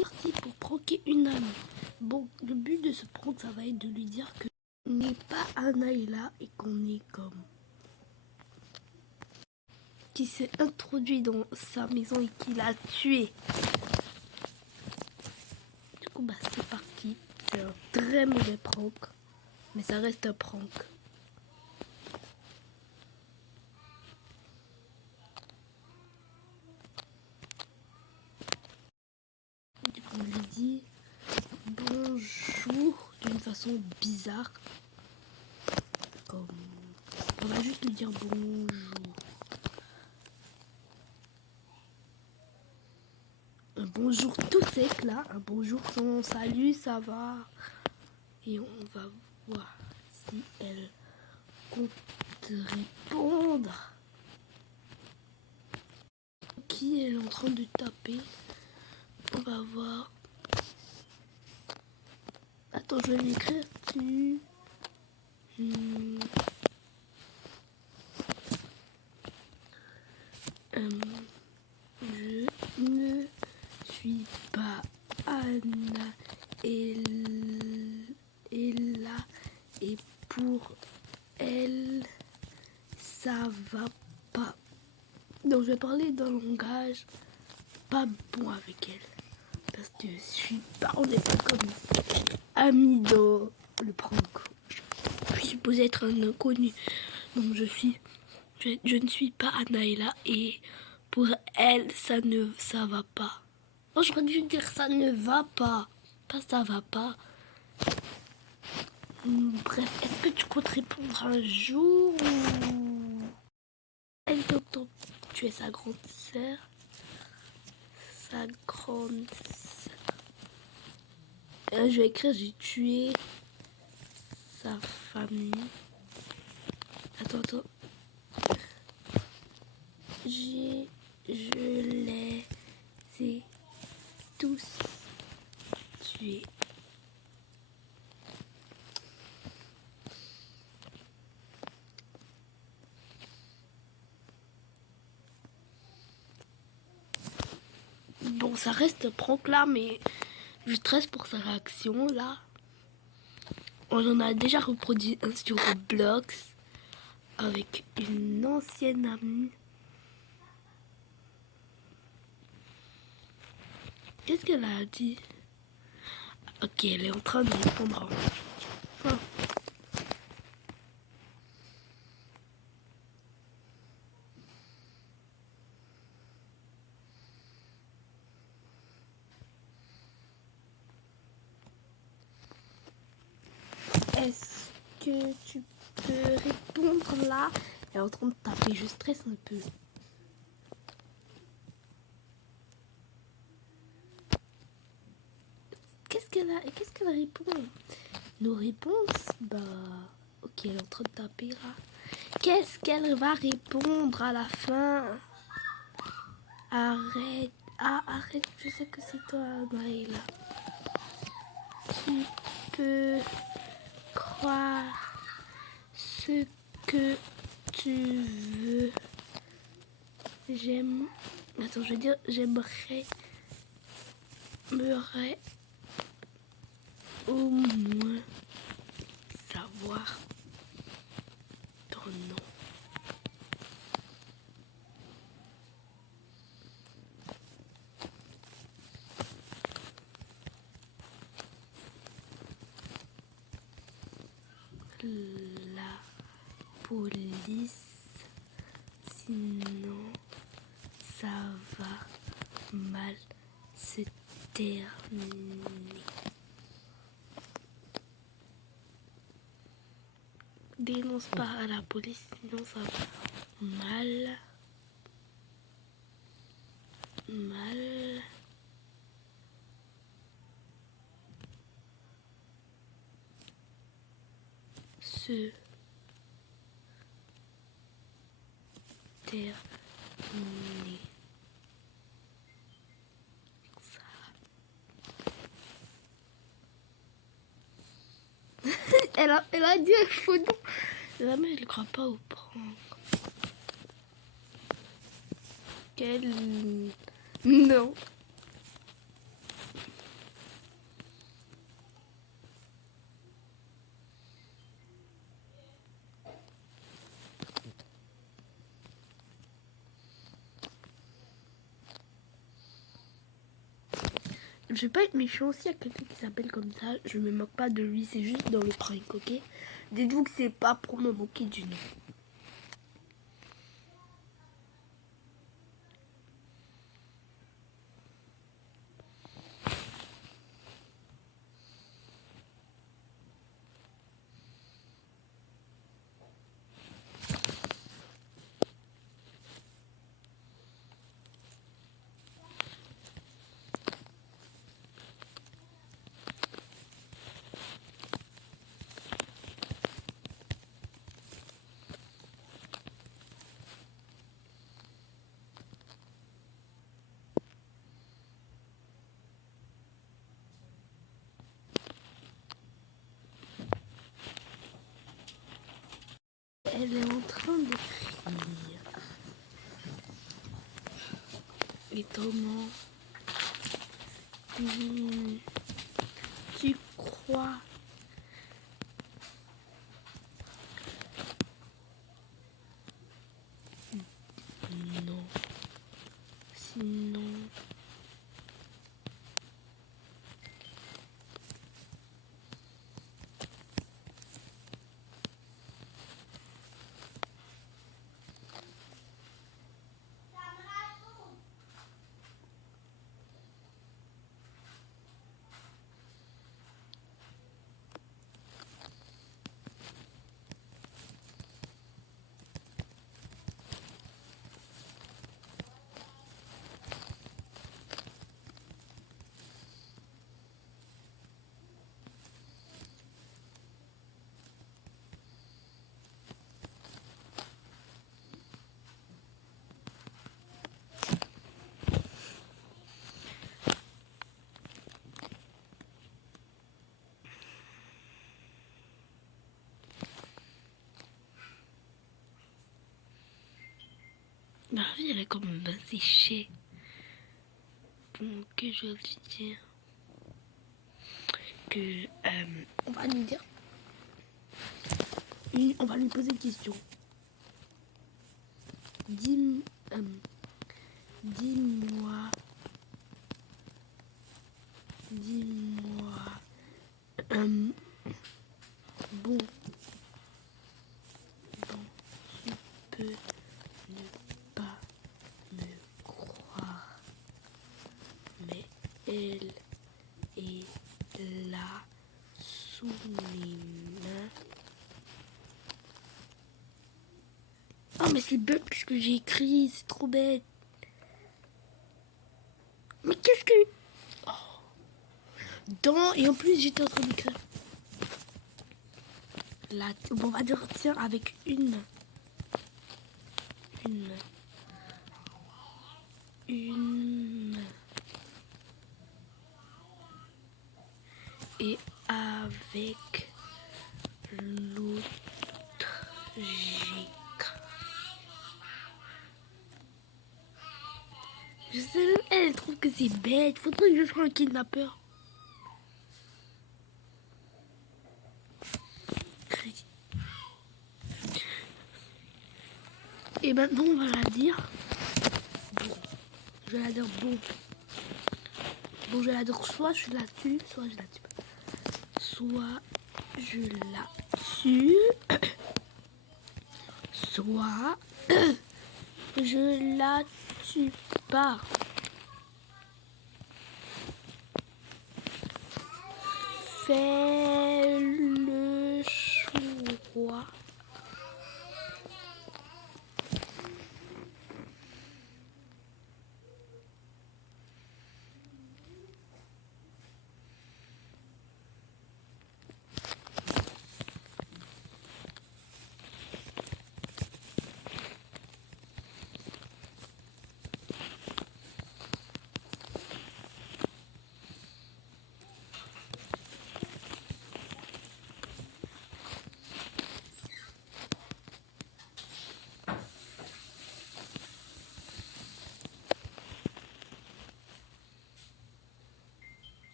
parti pour pranker une amie. Bon, le but de ce prank, ça va être de lui dire que n'est pas un Naïla et qu'on est comme qui s'est introduit dans sa maison et qui l'a tué. Du coup, bah c'est parti. C'est un très mauvais prank, mais ça reste un prank. On lui dit bonjour d'une façon bizarre. Comme on va juste lui dire bonjour. Un bonjour tout sec là, un bonjour sans salut, ça va. Et on va voir si elle compte répondre. Qui elle est en train de taper? On va voir. Attends, je vais l'écrire dessus. Je ne suis pas Anna et là et pour elle ça va pas. Donc je vais parler d'un langage pas bon avec elle parce que je suis pas, on n'est pas comme amis dans le prank. Je suis supposée être un inconnu, donc je ne suis pas Anaïla et pour elle ça va pas. Oh, j'aurais dû dire ça ne va pas ça va pas. Bref, est-ce que tu comptes répondre un jour ou elle t'entend? Tu es sa grande sœur. Sa grande sœur. Je vais écrire j'ai tué sa famille. Attends. Je les ai tous tués. Bon, ça reste un prank là, mais je stresse pour sa réaction là. On en a déjà reproduit un sur Roblox avec une ancienne amie. Qu'est-ce qu'elle a dit? Ok, elle est en train de répondre. Est-ce que tu peux répondre là? Elle est en train de taper, je stresse un peu. Qu'est-ce qu'elle répond? Nos réponses? Bah, ok, elle est en train de taper là. Qu'est-ce qu'elle va répondre à la fin? Arrête. Ah, arrête, je sais que c'est toi, Maëla. Tu peux croire ce que tu veux. Attends, je veux dire, j'aimerais au moins savoir ton nom. La police, sinon ça va mal se terminer. Dénonce pas à la police, sinon ça va mal se terminer. Elle a dit un faux nom. Jamais je ne crois pas au prank. Quel... Non. Je vais pas être méchant. S'il y a quelqu'un qui s'appelle comme ça, je me moque pas de lui. C'est juste dans le prank, ok? Dites-vous que c'est pas pour me moquer du nom. Elle est en train de finir. Et comment tu crois? Non. Sinon... Ma vie, elle est comme bien séchée. Bon, que je vais lui dire que on va lui dire, on va lui poser une question. Dis-moi, bon, tu peux ne pas me croire, mais elle est là sous mes mains. Oh mais c'est bête ce que j'ai écrit, c'est trop bête. Mais qu'est-ce que... Dans... Et en plus j'étais en train d'écrire. Là, on va dire tiens avec une... Et avec l'autre j'écris. Je sais même, elle trouve que c'est bête. Faudrait que je sois un kidnappeur. Et maintenant on va la dire. Bon. Je vais la dire bon. Bon, je vais la dire soit je la tue, soit je la tue pas. Soit je la tue, soit je la tue pas. Fais le choix.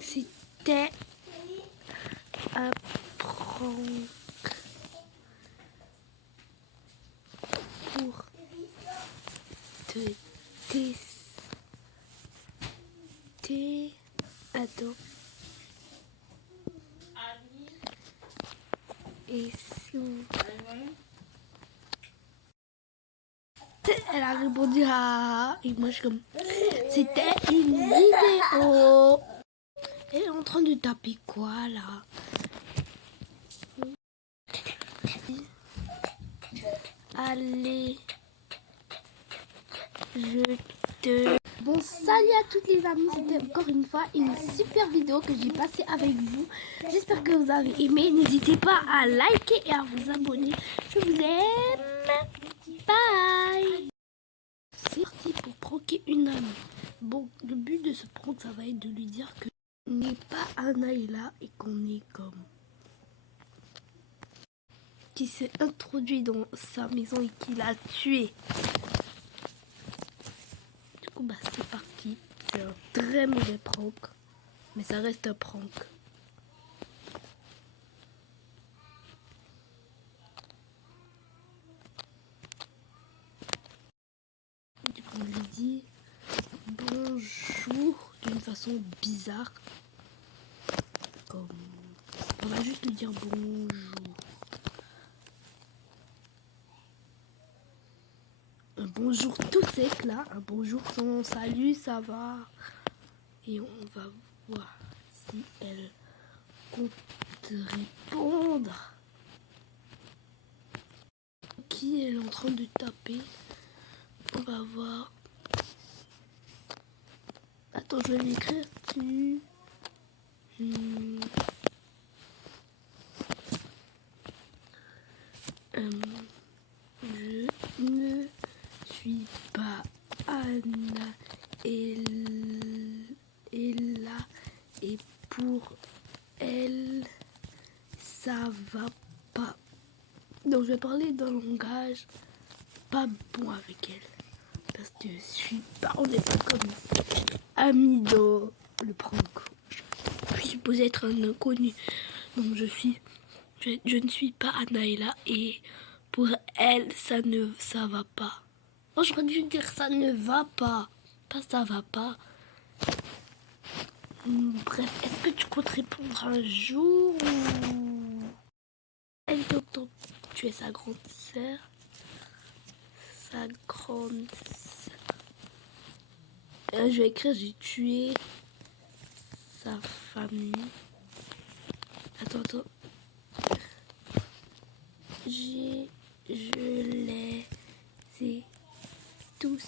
C'était un prank pour te attends. Et si elle a répondu à... Et moi je suis comme... C'était une vidéo. Elle est en train de taper quoi là? Allez, je te... Bon, salut à toutes les amis, c'était encore une fois une super vidéo que j'ai passée avec vous. J'espère que vous avez aimé. N'hésitez pas à liker et à vous abonner. Je vous aime. Bye. C'est parti pour pranker une amie. Bon, le but de ce prank, ça va être de lui dire que on n'est pas Anaïla et qu'on est comme... qui s'est introduit dans sa maison et qui l'a tué. Du coup, bah c'est parti. C'est un très mauvais prank, mais ça reste un prank. Du coup, on lui dit bonjour d'une façon bizarre. Comme... On va juste lui dire bonjour. Un bonjour tout sec là, un bonjour sans salut, ça va. Et on va voir si elle compte répondre. Qui elle est en train de taper? On va voir. Attends, je vais l'écrire. Je ne suis pas Anna Ella et pour elle ça va pas. Donc je vais parler d'un langage pas bon avec elle parce que je suis pas, on n'est pas comme amis dans le prank. Je suis supposée être un inconnu, donc je ne suis pas Anaïla et pour elle ça va pas. Oh, j'aurais dû dire ça ne va pas ça va pas. Bref, est-ce que tu comptes répondre un jour ou... Elle t'entend, tu es sa grande sœur. Sa grande sœur. Je vais écrire j'ai tué sa famille. Attends. Je les ai tous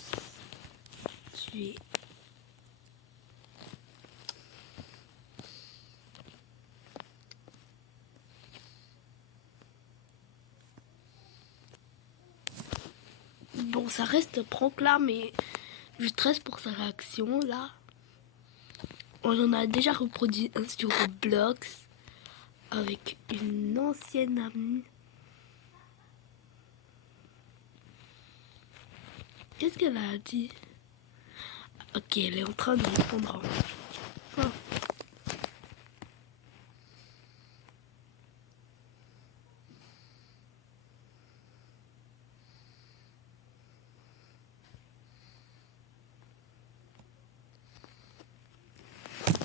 tués. Bon, ça reste prank là, mais je stresse pour sa réaction là. On en a déjà reproduit un sur Roblox avec une ancienne amie. Qu'est-ce qu'elle a dit? Ok, elle est en train de répondre. Enfin.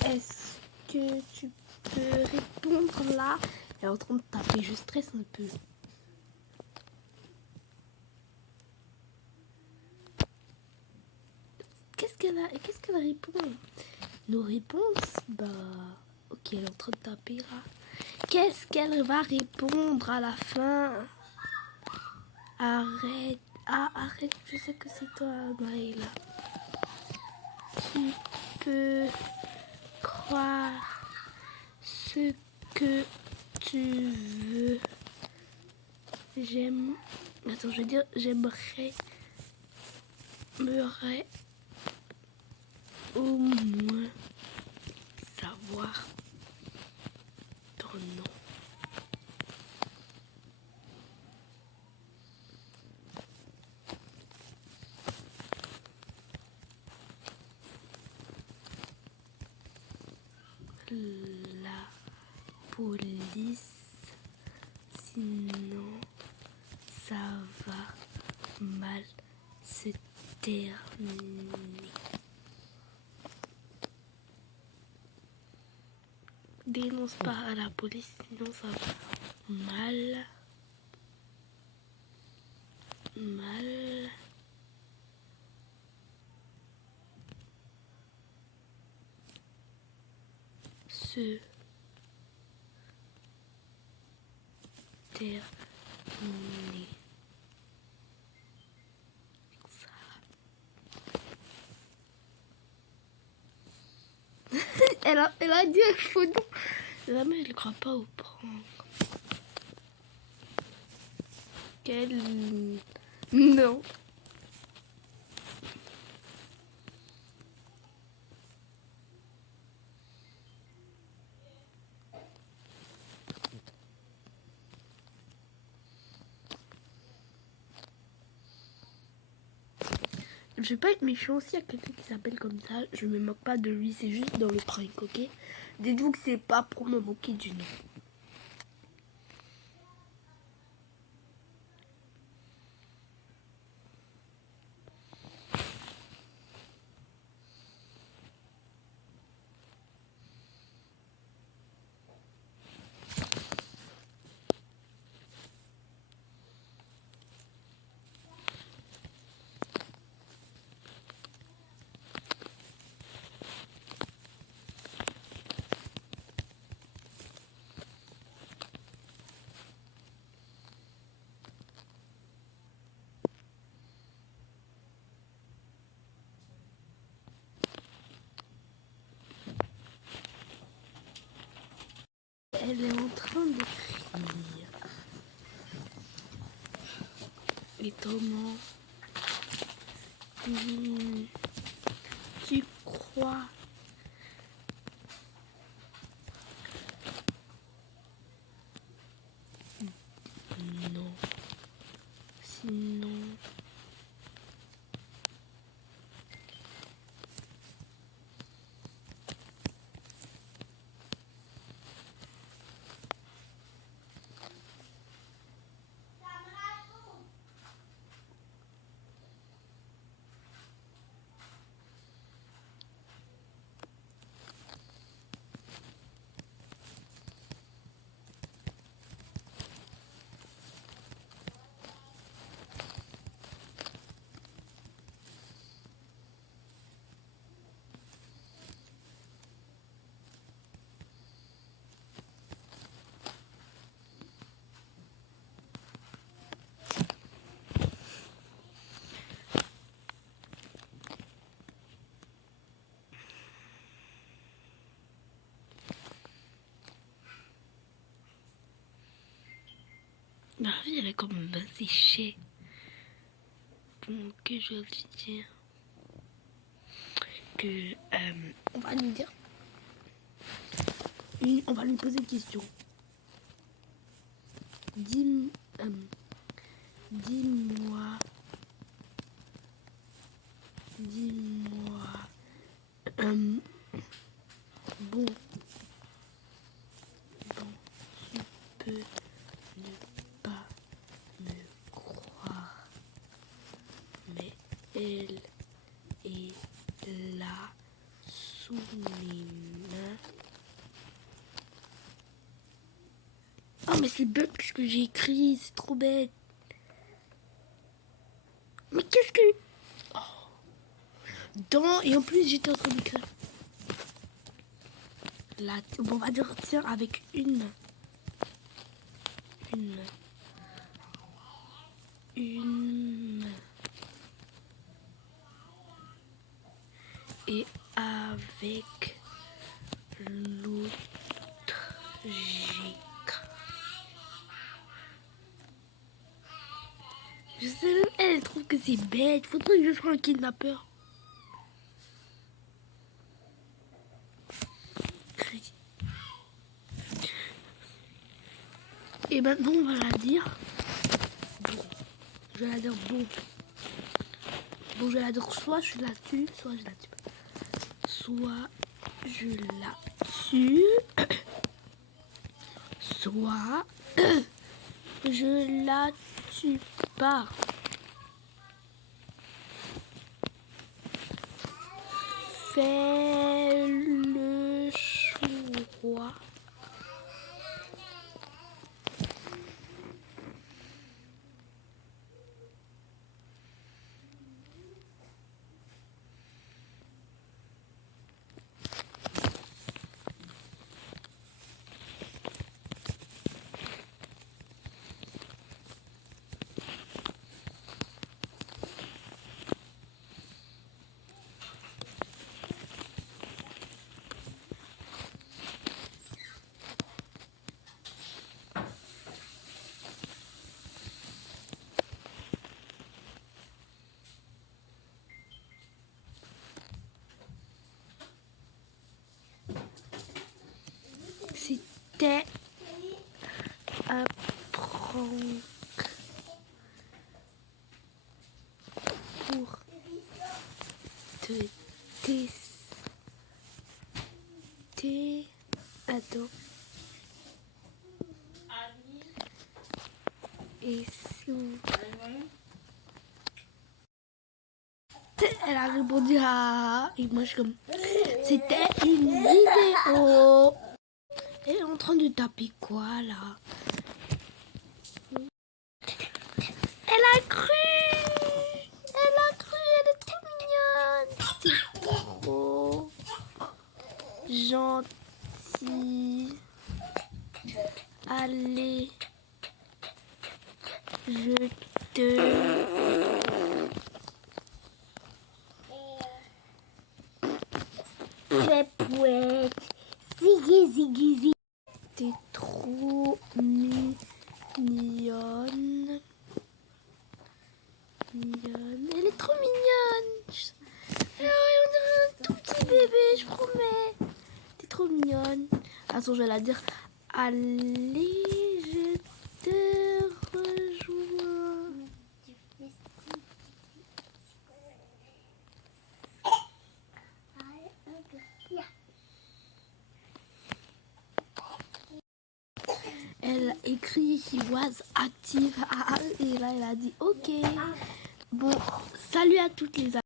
Est-ce que tu peux répondre là? Elle est en train de taper, je stresse un peu. Qu'est-ce qu'elle répond? Nos réponses? Bah, ok, elle est en train de taper là. Qu'est-ce qu'elle va répondre à la fin? Arrête. Ah, arrête, je sais que c'est toi, Maëla. Tu peux croire ce que tu veux. Attends, je veux dire, j'aimerais au moins savoir ton nom. La police, sinon ça va mal se terner. Dénonce pas à la police, sinon ça va mal. Se terminer. Elle a dit un faux nom. Jamais je ne crois pas au prank. Quel... Non. Je vais pas être méchant, s'il y a quelqu'un qui s'appelle comme ça, je me moque pas de lui, c'est juste dans le prank, ok? Dites-vous que c'est pas pour me moquer du nom. Elle est en train d'écrire. Et comment tu crois non, sinon ma vie elle est comme un séché. Bon, que je vais lui dire que on va lui dire. On va lui poser une question. Dis-moi, bon, tu peux ne pas me croire, mais elle est là sous mes mains. Oh mais c'est bête ce que j'ai écrit, c'est trop bête. Mais qu'est-ce que... Et en plus j'étais en train d'écrire. Là, on va dire tiens avec une et avec l'autre j'écris. Je sais même, elle trouve que c'est bête. Faudrait que je sois un kidnappeur. Et maintenant on va la dire bon. Je vais la dire bon. Bon, je vais la dire soit je la tue, soit je la tue pas. Soit je la tue, soit je la tue pas. fait le chou roi. C'était un prank pour te tester. Attends. Et si on... Elle a répondu à... Et moi je suis comme... C'était une vidéo. Elle est en train de taper quoi là? Elle a cru. Elle a cru, elle est trop mignonne. C'est trop gentil. Allez, je te... fais pouette. Ziggy, ziggy, ziggy. T'es trop mignonne. Mignonne. Elle est trop mignonne. On dirait un tout petit bébé, je promets. T'es trop mignonne. Attends, je vais la dire. Allez, je te rejoins. Elle a écrit he was active et là elle a dit ok. Bon, salut à toutes les amies.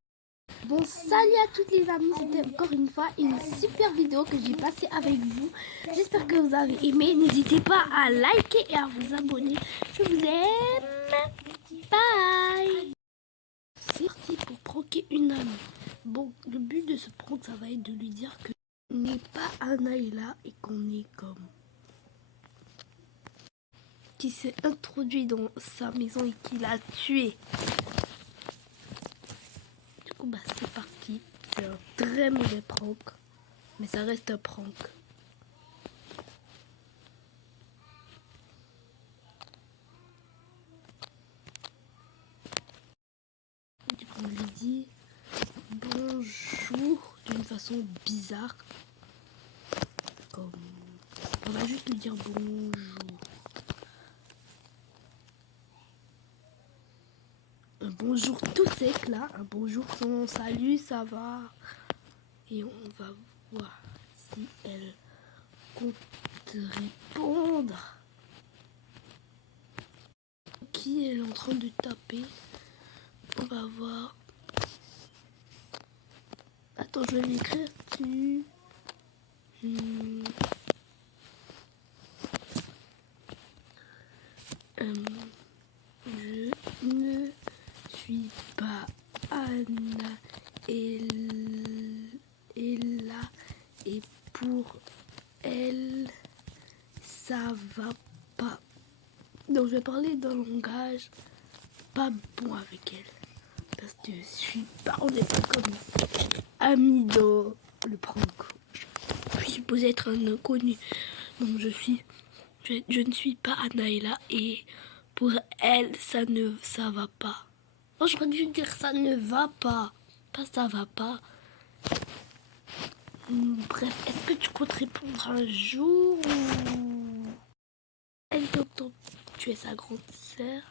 Bon, salut à toutes les amies, c'était encore une fois une super vidéo que j'ai passée avec vous. J'espère que vous avez aimé. N'hésitez pas à liker et à vous abonner. Je vous aime. Bye. C'est parti pour pranker une amie. Bon, le but de ce prank, ça va être de lui dire que n'est pas Anaïla et qu'on est comme... qui s'est introduit dans sa maison et qui l'a tué. Du coup, bah c'est parti. C'est un très mauvais prank, mais ça reste un prank. Du coup, on lui dit bonjour d'une façon bizarre. Comme... on va juste lui dire bonjour. Un bonjour tout sec là, un bonjour sans salut, ça va. Et on va voir si elle compte répondre. Qui elle est en train de taper? On va voir. Attends, je vais l'écrire dessus. Je ne suis pas Anna Ella et pour elle ça va pas. Donc je vais parler d'un langage pas bon avec elle parce que je suis pas, on n'est pas comme amis dans le prank. Je suis supposée être un inconnu, donc je ne suis pas Anaïla et pour elle ça va pas. Oh, j'aurais dû dire ça ne va pas ça va pas. Bref, est-ce que tu comptes répondre un jour ou... Elle t'entend, tu es sa grande sœur.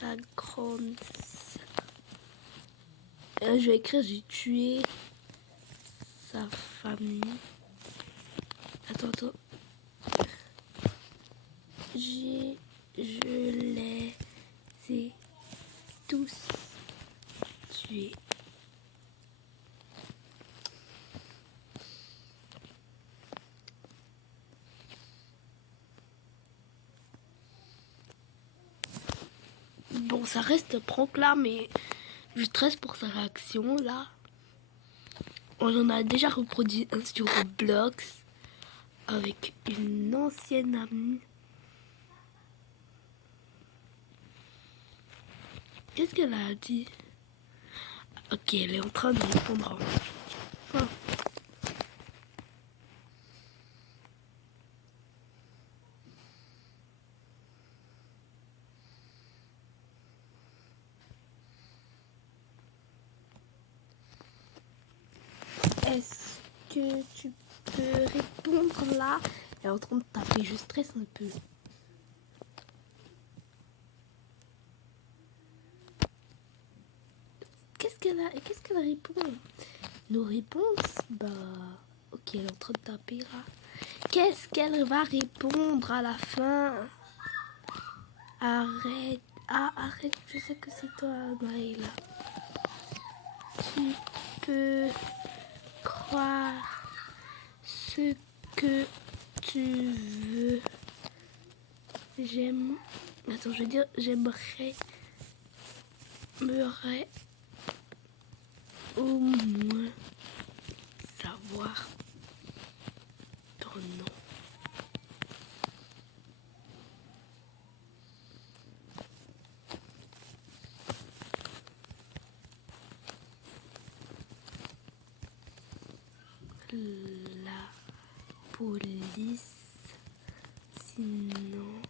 Sa grande sœur. Je vais écrire j'ai tué sa famille. Attends. Je les ai tous tués. ça reste prank là, mais je stresse pour sa réaction là. On en a déjà reproduit un sur Roblox avec une ancienne amie. Qu'est-ce qu'elle a dit? Ok, elle est en train de répondre. Ah. Est-ce que tu peux répondre là? Elle est en train de taper, je stresse un peu. Qu'est-ce qu'elle répond? Nos réponses? Bah, ok, elle est en train de taper là. Qu'est-ce qu'elle va répondre à la fin? Arrête. Ah, arrête, je sais que c'est toi, Maëla. Tu peux croire ce que tu veux. Attends, je veux dire, j'aimerais au moins savoir ton nom. La police, sinon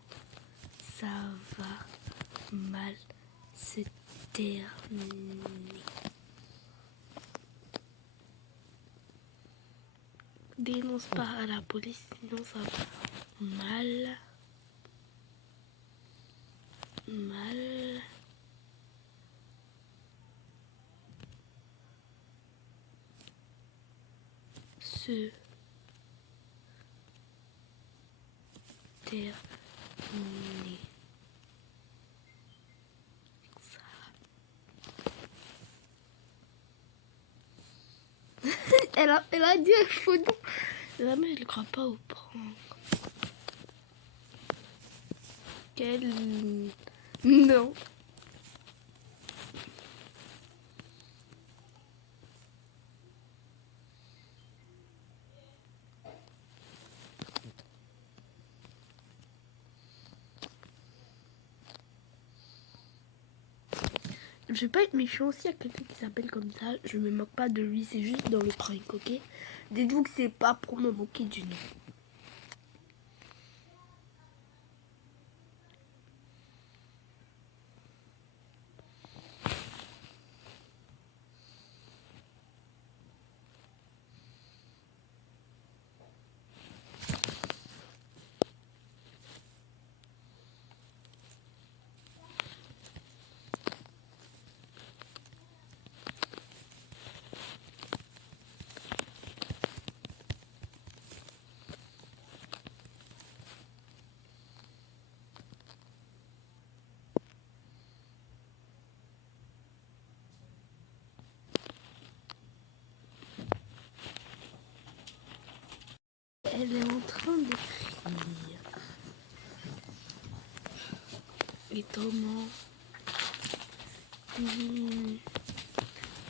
ça va mal se terminer. Dénonce pas à la police, sinon ça va mal se terminer. Elle a dit un faux nom. La mère, elle ne croit pas au prank. Quel... Non. Je vais pas être méchant, s'il y a quelqu'un qui s'appelle comme ça, je me moque pas de lui, c'est juste dans le prank, ok? Dites-vous que c'est pas pour me moquer du nom. Elle est en train d'écrire. Et Thomas,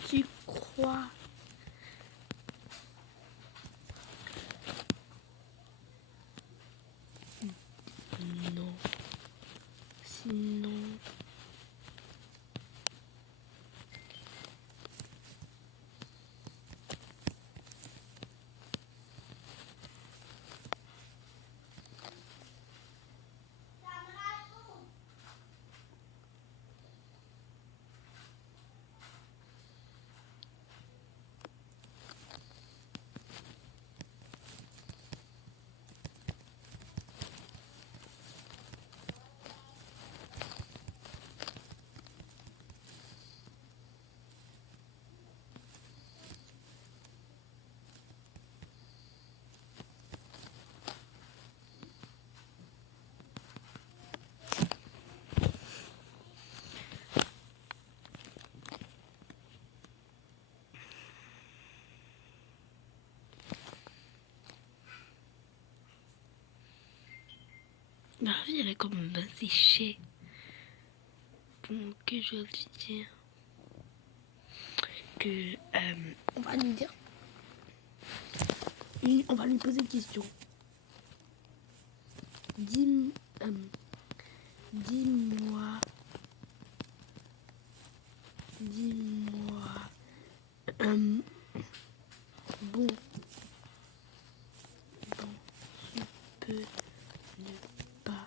tu crois non, sinon la vie elle est comme un bain séché. Donc je vais lui dire que on va lui dire, on va lui poser une question. Dis-moi, bon, tu peux ne pas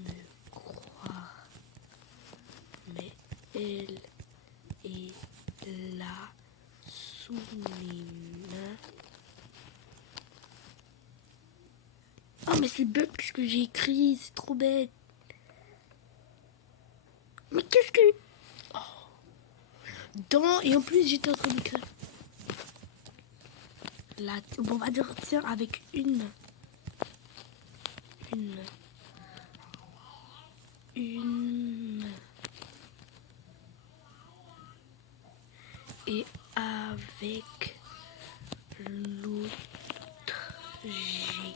me croire, mais elle est là sous mes mains. Oh mais c'est bête ce que j'ai écrit, c'est trop bête. Mais qu'est-ce que... Dans... Et en plus j'étais en train d'écrire. Là, on va dire tiens avec une et avec l'autre j'écris.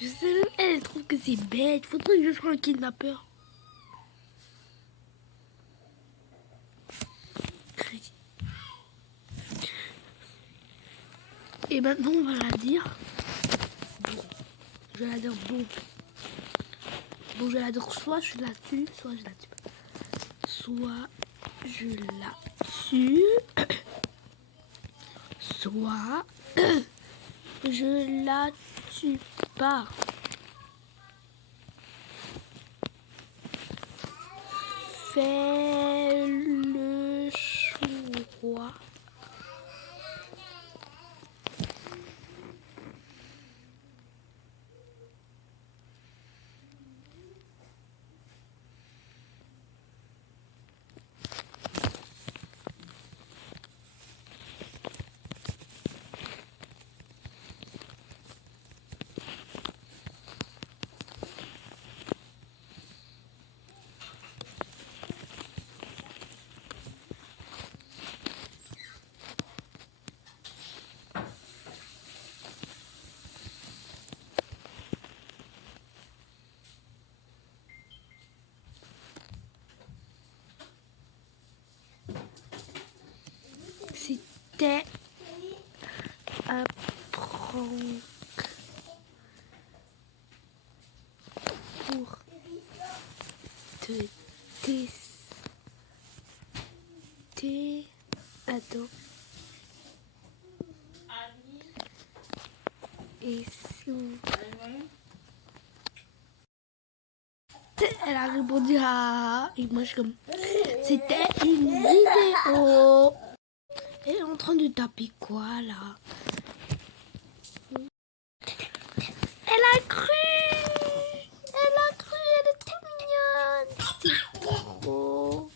Je sais même, elle trouve que c'est bête. Faudrait que je sois un kidnappeur. Et maintenant on va la dire. Bon. Je vais la dire bon. Bon, je vais la dire soit je la tue, soit je la tue pas. Soit je la tue, soit je la tue pas. Fais le choix. C'était un prank pour te tester. Attends. Et si elle a répondu à... Et moi je suis comme... C'était une vidéo. Elle est en train de taper quoi là? Elle a cru. Elle a cru. Elle est trop mignonne. C'est trop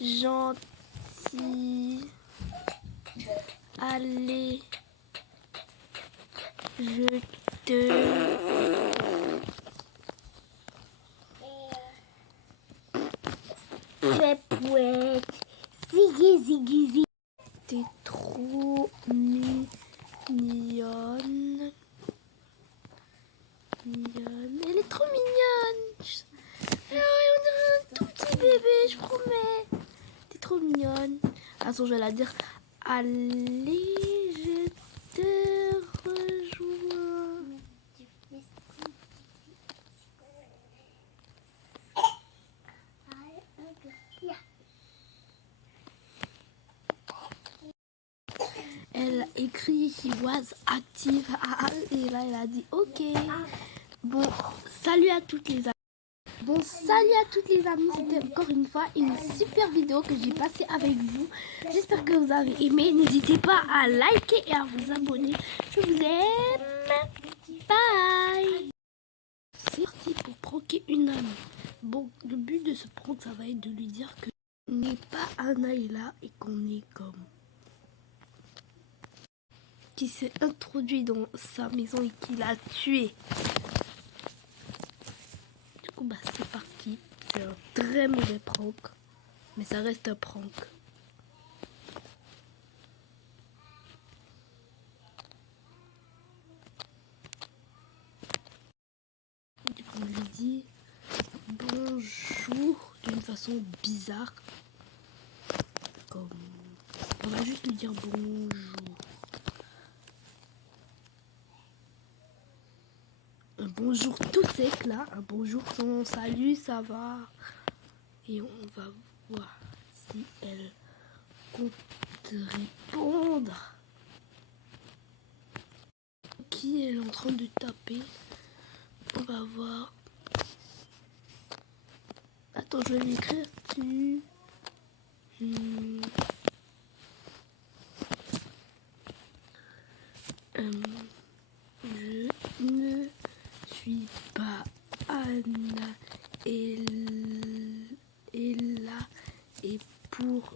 gentil. Allez. Je te... Pouette. Ziggy, ziggy, ziggy. T'es trop mignonne. Elle est trop mignonne. On dirait un tout petit bébé, je promets. T'es trop mignonne. Attends, je vais la dire. Allez, je te rejoins. Elle a écrit he was active et là elle a dit ok. Bon, salut à toutes les amies. Bon, salut à toutes les amies, c'était encore une fois une super vidéo que j'ai passée avec vous. J'espère que vous avez aimé. N'hésitez pas à liker et à vous abonner. Je vous aime. Bye. C'est parti pour pranker une amie. Bon, le but de ce prank, ça va être de lui dire que on n'est pas Anaïla et qu'on est comme... qui s'est introduit dans sa maison et qui l'a tué. Du coup, bah c'est parti. C'est un très mauvais prank. Mais ça reste un prank. façon bizarre. Comme... On va juste lui dire bonjour. Un bonjour tout sec là. Un bonjour sans salut, ça va. Et on va voir si elle compte répondre. Qui elle est en train de taper. On va voir. Attends, je vais l'écrire dessus. Je ne suis pas Anna et là et pour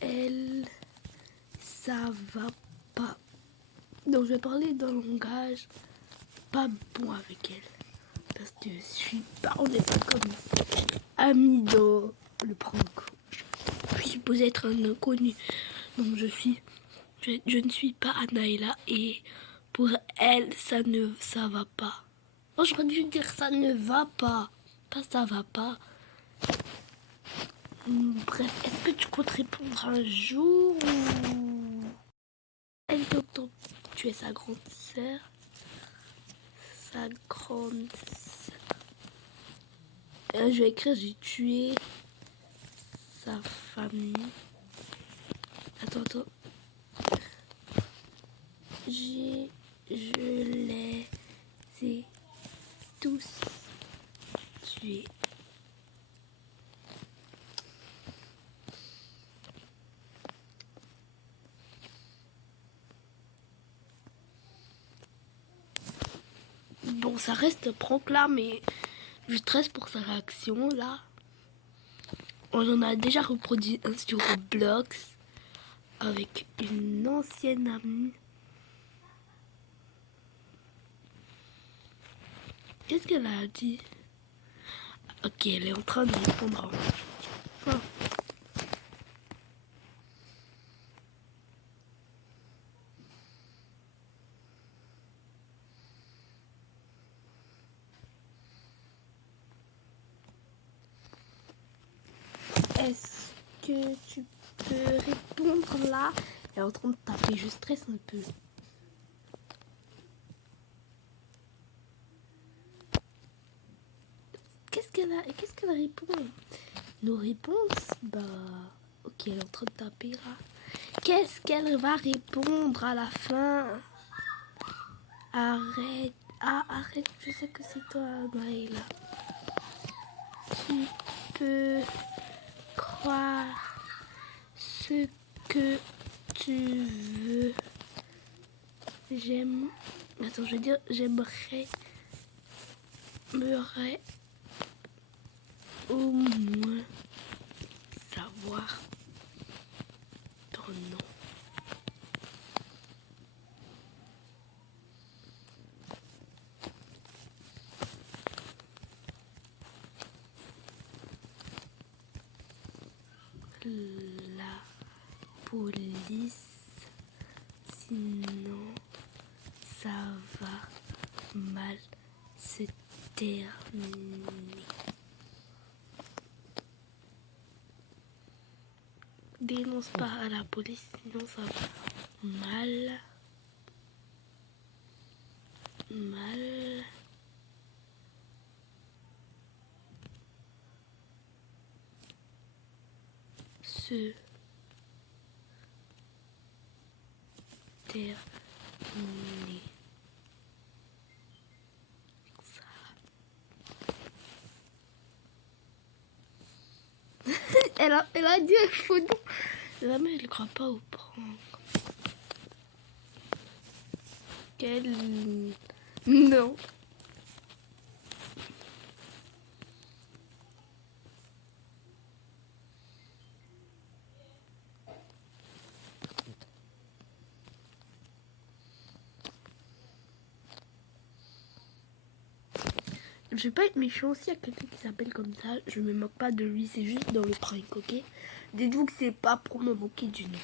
elle ça va pas. Donc je vais parler d'un langage pas bon avec elle parce que je suis pas, on n'est pas comme amis dans le prank. Je suis supposée être un inconnu, donc je ne suis pas Anaïla et pour elle ça va pas. Oh, j'aurais dû dire ça ne va pas ça va pas. Bref, est-ce que tu comptes répondre un jour ou... Elle tu es sa grande sœur. Sa grande sœur. Je vais écrire j'ai tué sa famille. Attends. Je les ai tous tués. Bon, ça reste prank là, mais je stresse pour sa réaction là. On en a déjà reproduit un sur Roblox avec une ancienne amie. Qu'est-ce qu'elle a dit? Ok, elle est en train de répondre. Oh. Est-ce que tu peux répondre là? Elle est en train de taper, je stresse un peu. Qu'est-ce qu'elle répond? Nos réponses? Bah, ok, elle est en train de taper là. Qu'est-ce qu'elle va répondre à la fin? Arrête. Ah, arrête, je sais que c'est toi, Maëla. Tu peux croire ce que tu veux. Attends, je veux dire, j'aimerais au moins savoir ton nom. La police, sinon ça va mal se terminer. Dénonce pas à la police, sinon ça va mal se terminer. Elle a dit un faux nom. La mère, elle ne croit pas au prank. Quel... Non. Je vais pas être méchant, s'il y a quelqu'un qui s'appelle comme ça, je me moque pas de lui, c'est juste dans le prank, ok? Dites-vous que c'est pas pour me moquer du nom.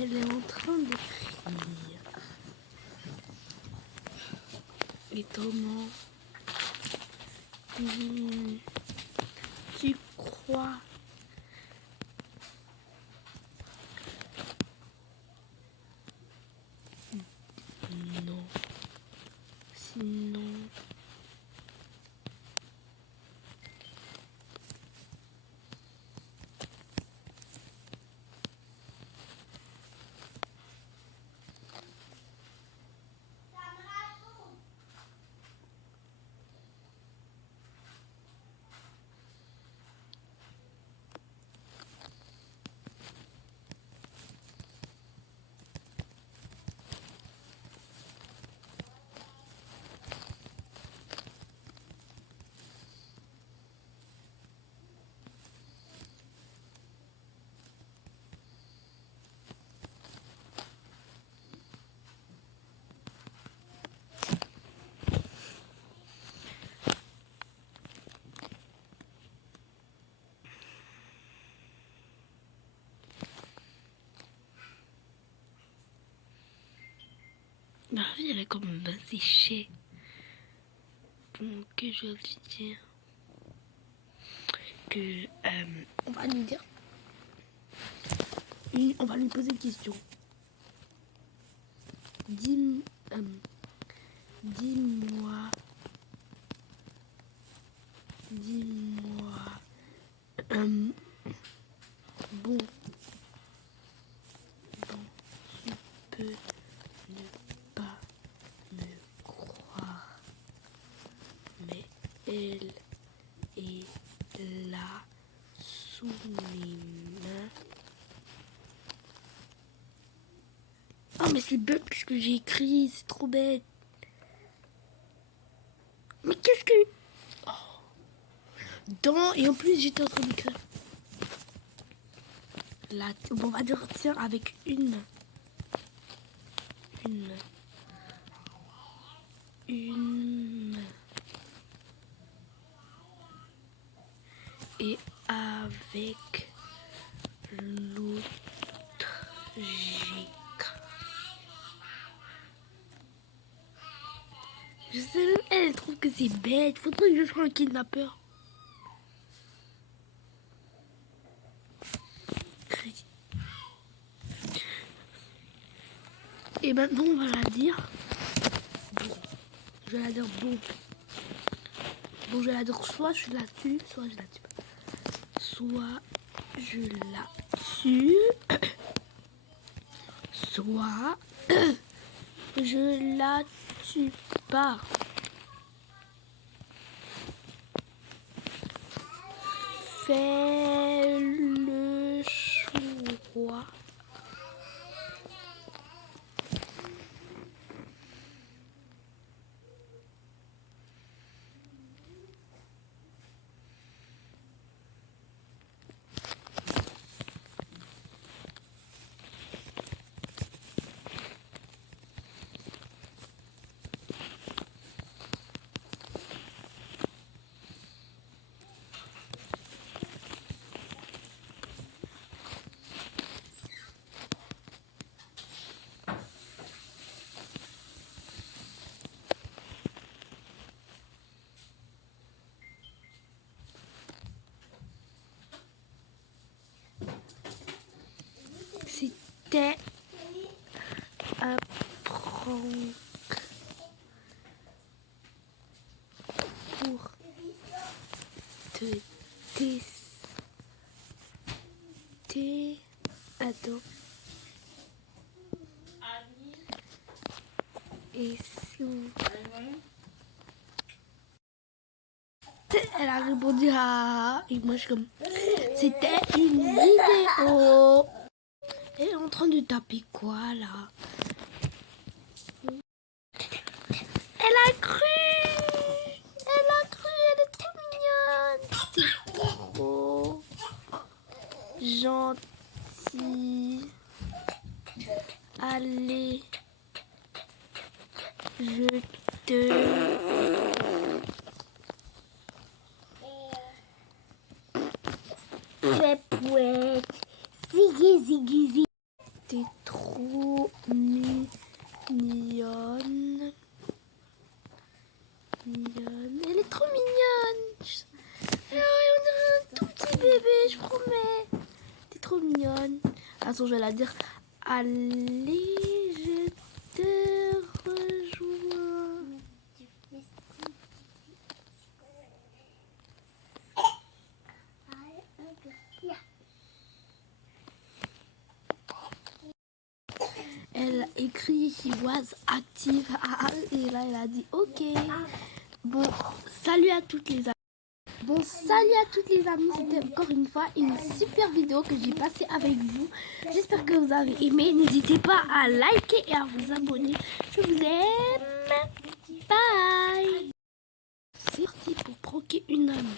elle est en train d'écrire. Et comment tu crois non, sinon la vie elle est comme séchée. Donc je vais lui dire que on va lui dire on va lui poser une question. Dis-moi bon, tu peux ne pas me croire, mais elle est là sous mes mains. Oh mais c'est bête ce que j'ai écrit, c'est trop bête. Mais qu'est-ce que... Dans... Et en plus j'étais en train d'écrire. Là, on va dire tiens avec une et avec l'autre j'écris. Je sais même, elle trouve que c'est bête. Faudrait que je sois un kidnappeur. Et maintenant on va la dire. Bon. Je vais la dire bon. Bon, je vais la dire soit je la tue, soit je la tue pas. Soit je la tue, soit je la tue pas. Fais le choix. C'était un prank pour te tester. Attends. Et si on... Elle a répondu à... Et moi je suis comme... C'était une vidéo. Elle est en train de taper quoi là? Elle a cru! Elle a cru, elle est trop mignonne! C'est trop gentil. Allez, je te... Fais pouette. Ziggy, ziggy, ziggy. T'es trop mignonne. Elle est trop mignonne. On dirait un tout petit bébé, je promets. T'es trop mignonne. Attends, je vais la dire. Allez, je te rejoins. Elle a écrit he was active et là elle a dit ok. Bon, salut à toutes les amies. Bon, salut à toutes les amies, c'était encore une fois une super vidéo que j'ai passée avec vous. J'espère que vous avez aimé. N'hésitez pas à liker et à vous abonner. Je vous aime. Bye. C'est parti pour pranker une amie.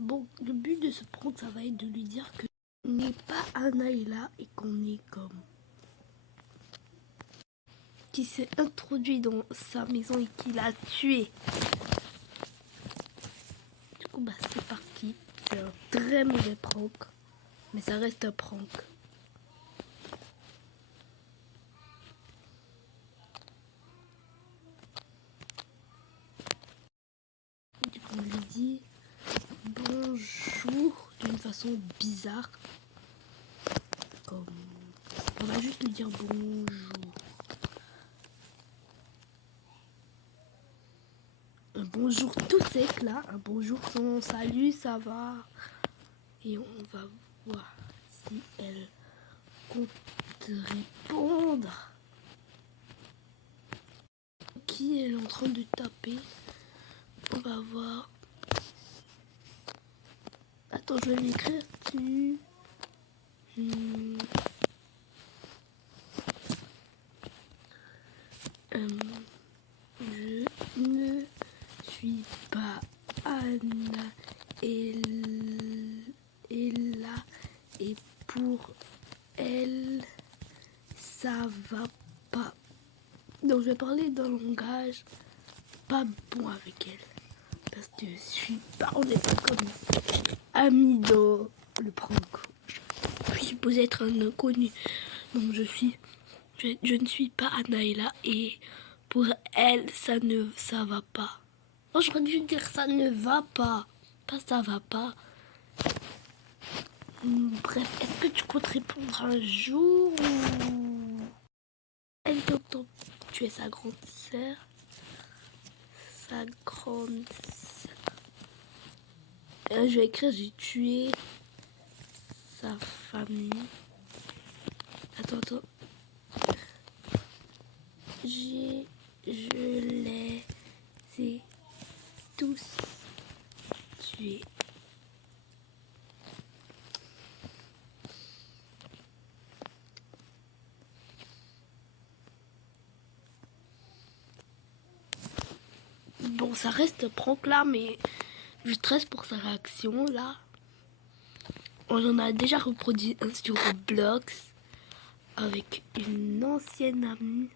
Bon, le but de ce prank, ça va être de lui dire que on n'est pas Anaïla et qu'on est comme qui s'est introduit dans sa maison et qui l'a tué. Du coup, bah c'est parti. C'est un très mauvais prank, mais ça reste un prank. Du coup, on lui dit bonjour d'une façon bizarre. Comme on va juste lui dire bonjour. Un bonjour tout sec là, un bonjour sans salut, ça va. Et on va voir si elle compte répondre. Qui elle est en train de taper? On va voir. Attends, je vais l'écrire. Je ne suis pas Anna et là et pour elle ça va pas. Donc je vais parler d'un langage pas bon avec elle parce que je suis pas, on n'est pas comme amis dans le prank. Je suis supposée être un inconnu, donc je ne suis pas Anaïla et pour elle ça va pas. Oh, j'aurais dû dire ça ne va pas ça va pas. Bref, est-ce que tu comptes répondre un jour ou elle t'entend? Tu es sa grande sœur. Sa grande sœur. Je vais écrire j'ai tué sa famille. Attends. Je les ai tous tués. Bon, ça reste prank là, mais je stresse pour sa réaction là. On en a déjà reproduit un sur Roblox avec une ancienne amie.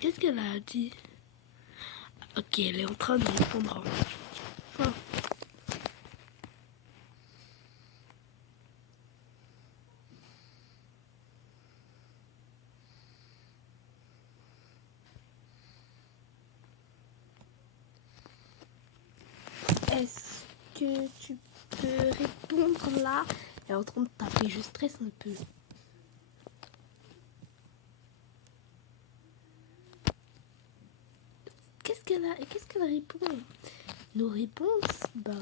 Qu'est-ce qu'elle a dit? Ok, elle est en train de répondre. Enfin, est-ce que tu peux répondre là? Elle est en train de taper, je stresse un peu. Qu'est-ce qu'elle répond? Nos réponses? Bah,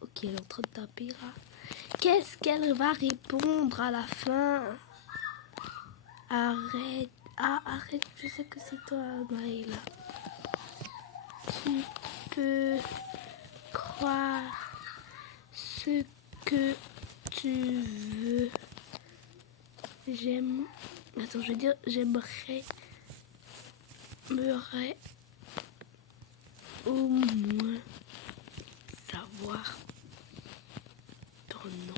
ok, elle est en train de taper là. Qu'est-ce qu'elle va répondre à la fin? Arrête. Ah, arrête, je sais que c'est toi, Maëla. Tu peux croire ce que tu veux. Attends, je veux dire, j'aimerais au moins savoir ton nom.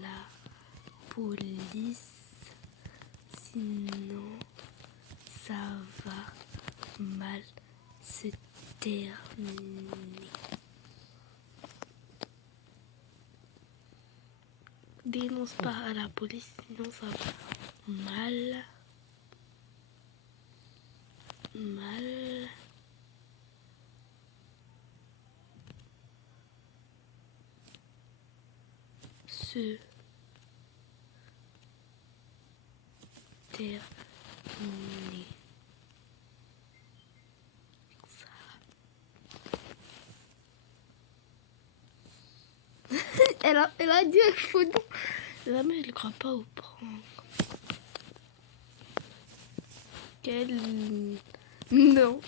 La police sinon ça va mal se terminer. Dénonce pas à la police, sinon ça va mal se terminer. Elle a dit un faux nom. Jamais je ne crois pas au prank. Quel... Non.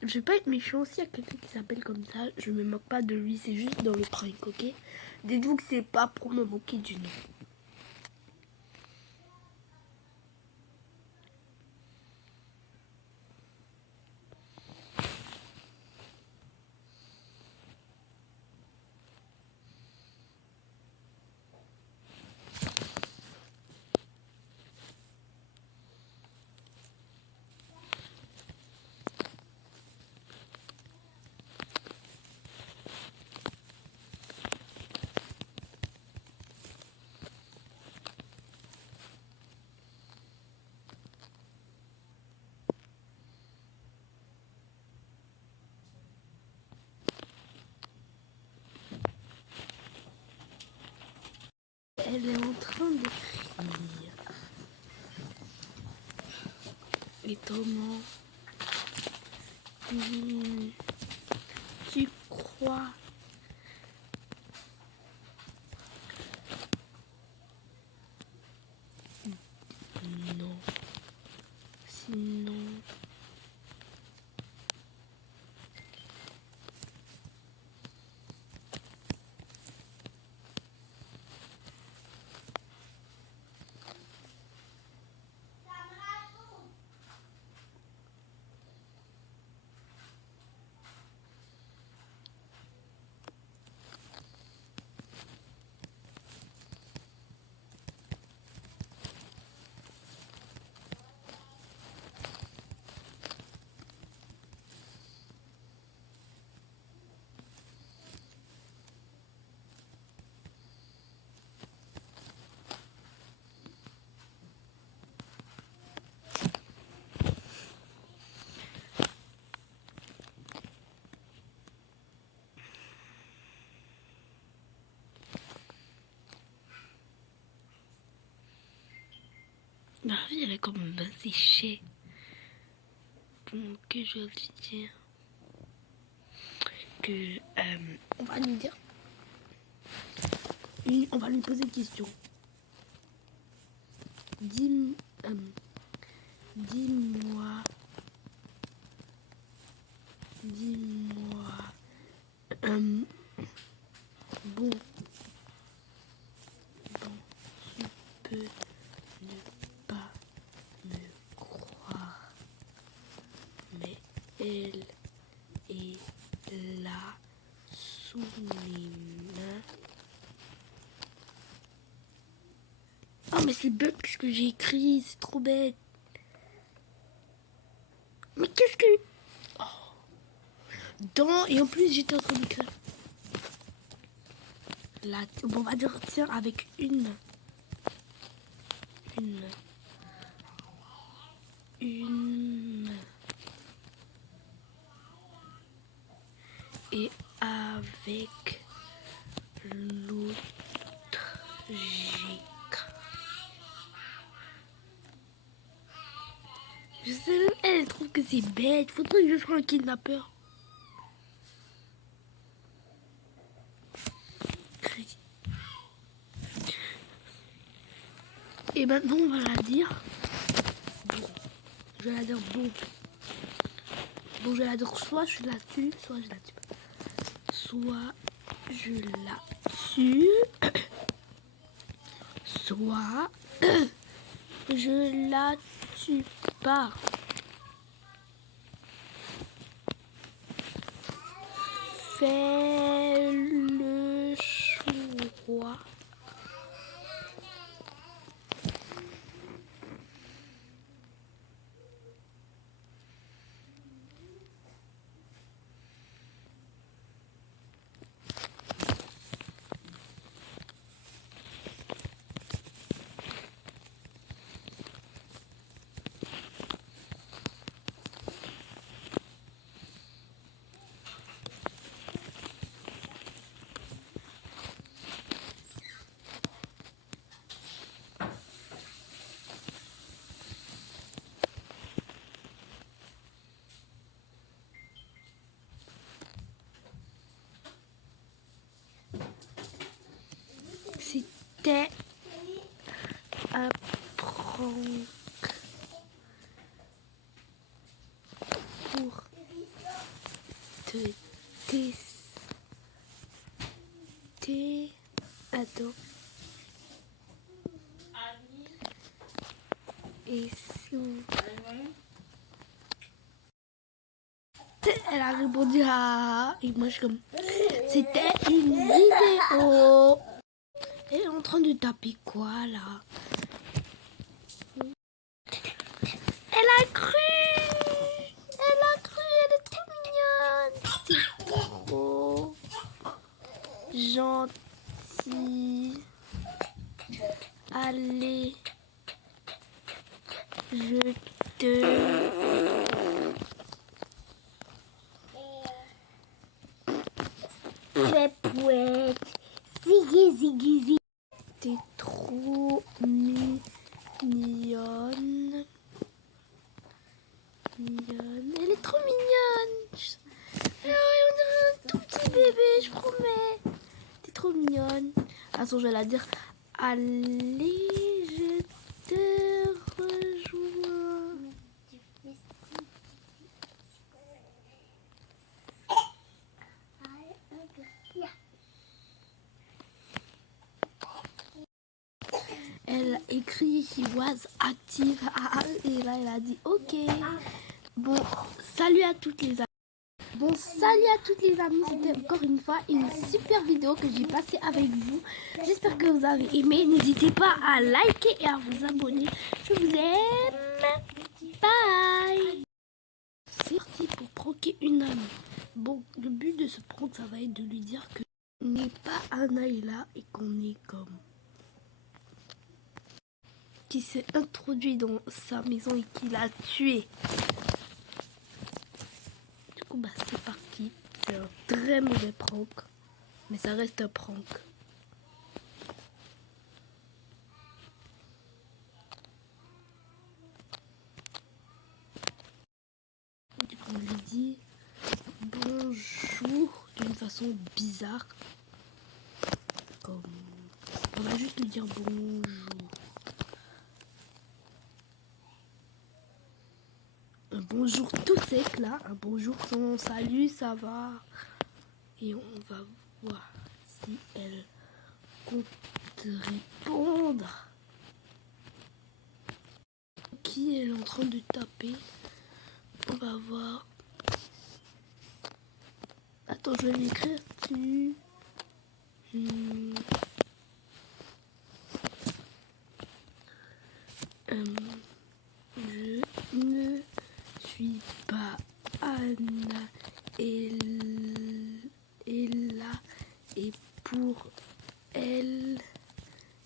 Je vais pas être méchant, s'il y a quelqu'un qui s'appelle comme ça, je me moque pas de lui, c'est juste dans le prank, ok? Dites-vous que c'est pas pour me moquer du nom. Elle est en train d'écrire. Et Thomas, tu crois non, sinon ma vie elle est comme un séché. Bon, que je vais lui dire que on va lui dire. On va lui poser une question. Dis-moi, bon, tu peux ne pas me croire, mais elle est là sous mes mains. Oh mais c'est bête ce que j'ai écrit, c'est trop bête. Mais qu'est-ce que... Dans... Et en plus j'étais en train d'écrire. Là, bon, on va dire tiens avec une et avec l'autre j'écris. Je sais même, elle trouve que c'est bête. Faudrait que je fasse un kidnappeur. Et maintenant on va la dire. Bon. Je vais la dire bon. Bon, je vais la dire soit je la tue, soit je la tue pas. Soit je la tue, soit Je la tue pas. Fais le choix. C'était un prank pour te tester. Attends. Et si on... Elle a répondu à... Et moi je suis comme... C'était une vidéo. Elle est en train de taper quoi là? Elle a cru. Elle a cru. Elle est trop mignonne. C'est trop gentil. Allez. Je te... fais pouette. Ziggy, ziggy, ziggy. T'es trop mignonne. Mignonne. Elle est trop mignonne. On dirait un tout petit bébé, je promets. T'es trop mignonne. Attends, je vais la dire. Allez, je te rejoins. Elle a écrit he was active et là elle a dit ok. Bon, salut à toutes les amies. Bon, salut à toutes les amies. C'était encore une fois une super vidéo que j'ai passée avec vous. J'espère que vous avez aimé. N'hésitez pas à liker et à vous abonner. Je vous aime. Bye. C'est parti pour pranker une amie. Bon, le but de ce prank, ça va être de lui dire que on n'est pas Anaïla et qu'on est comme... qui s'est introduit dans sa maison et qui l'a tué. Du coup, bah c'est parti. C'est un très mauvais prank, mais ça reste un prank. Du coup, on lui dit bonjour d'une façon bizarre. Comme... on va juste lui dire bonjour. Un bonjour tout sec là, un bonjour sans salut, ça va. Et on va voir si elle compte répondre. Qui elle est en train de taper? On va voir. Attends, je vais l'écrire. Je ne suis pas Anna et là et pour elle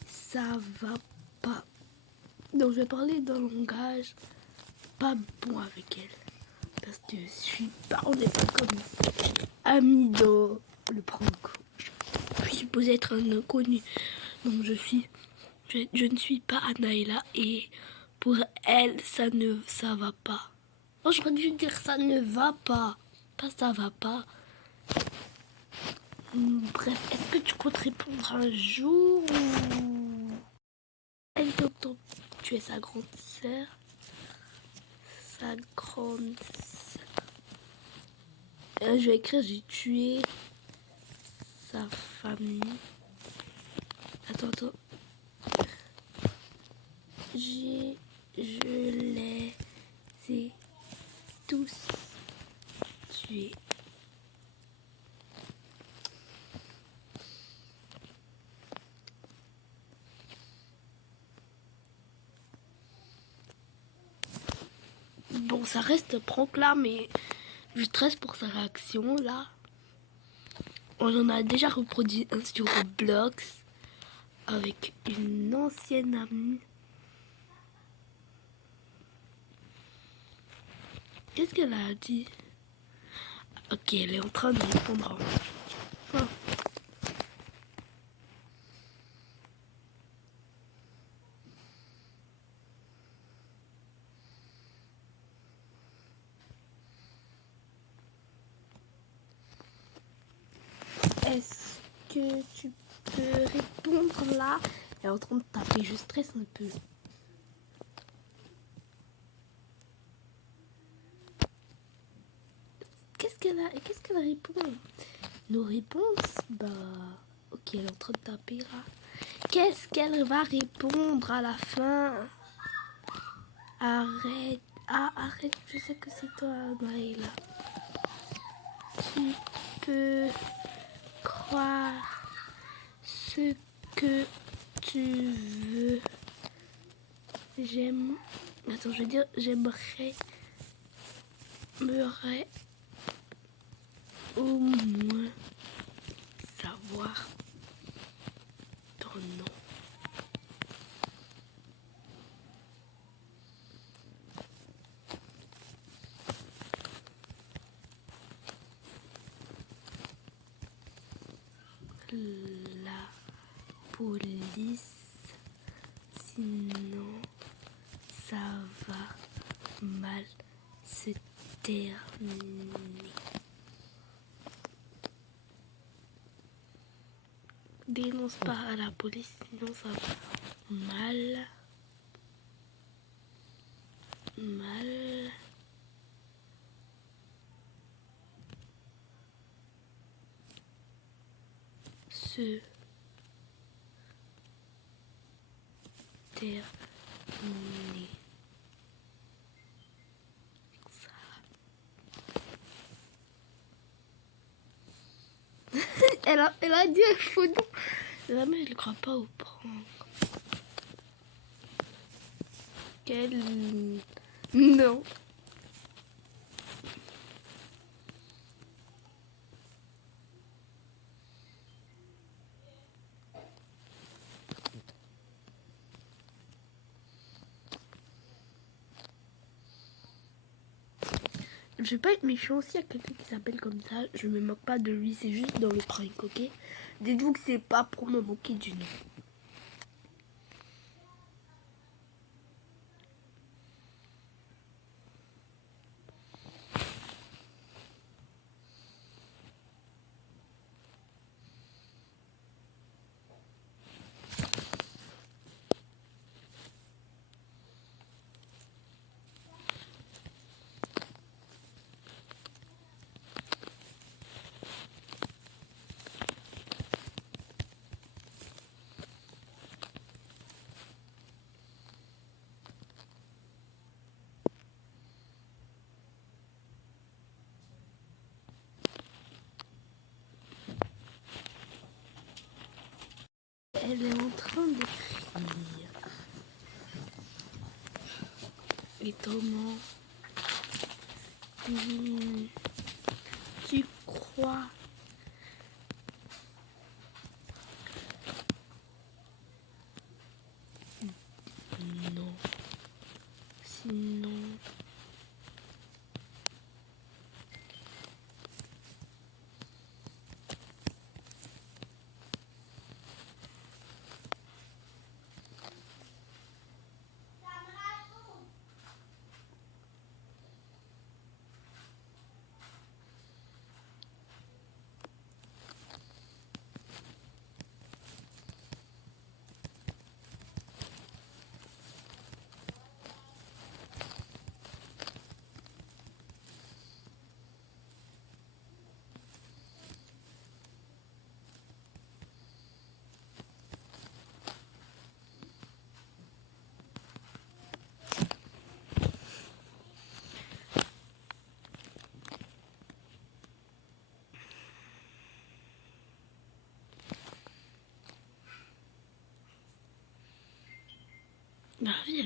ça va pas. Donc je vais parler d'un langage pas bon avec elle parce que je suis pas, on n'est pas comme amis dans le prank. Je suis supposée être un inconnu, donc je ne suis pas Anaïla et pour elle ça va pas. Oh, j'aurais dû dire ça ne va pas ça va pas. Bref, est-ce que tu comptes répondre un jour ou... Elle t'entend, tu es sa grande sœur. Sa grande sœur. Je vais écrire j'ai tué sa famille. Attends. Je les ai tous tués. Bon, ça reste Franck là, mais je stresse pour sa réaction là. On en a déjà reproduit un sur Roblox avec une ancienne amie. Qu'est-ce qu'elle a dit? Ok, elle est en train de répondre. Ah. Est-ce que tu peux répondre là? Elle est en train de taper, je stresse un peu. Qu'est-ce qu'elle répond? Nos réponses? Bah, ok, elle est en train de taper là. Qu'est-ce qu'elle va répondre à la fin? Arrête. Ah, arrête, je sais que c'est toi, Maëla. Tu peux croire ce que tu veux. Attends, je veux dire, j'aimerais au moins savoir ton nom. La police, sinon ça va mal se terminer. Dénonce pas à la police, sinon ça va mal se terminer. Elle a dit un faux nom. La mère, elle ne croit pas au prank. Quel... Non. Je vais pas être méchant s'il y a quelqu'un qui s'appelle comme ça. Je me moque pas de lui, c'est juste dans le prank, ok? Dites-vous que c'est pas pour me moquer du nom. Elle est en train d'écrire. Étonnant. Tu crois non. Sinon.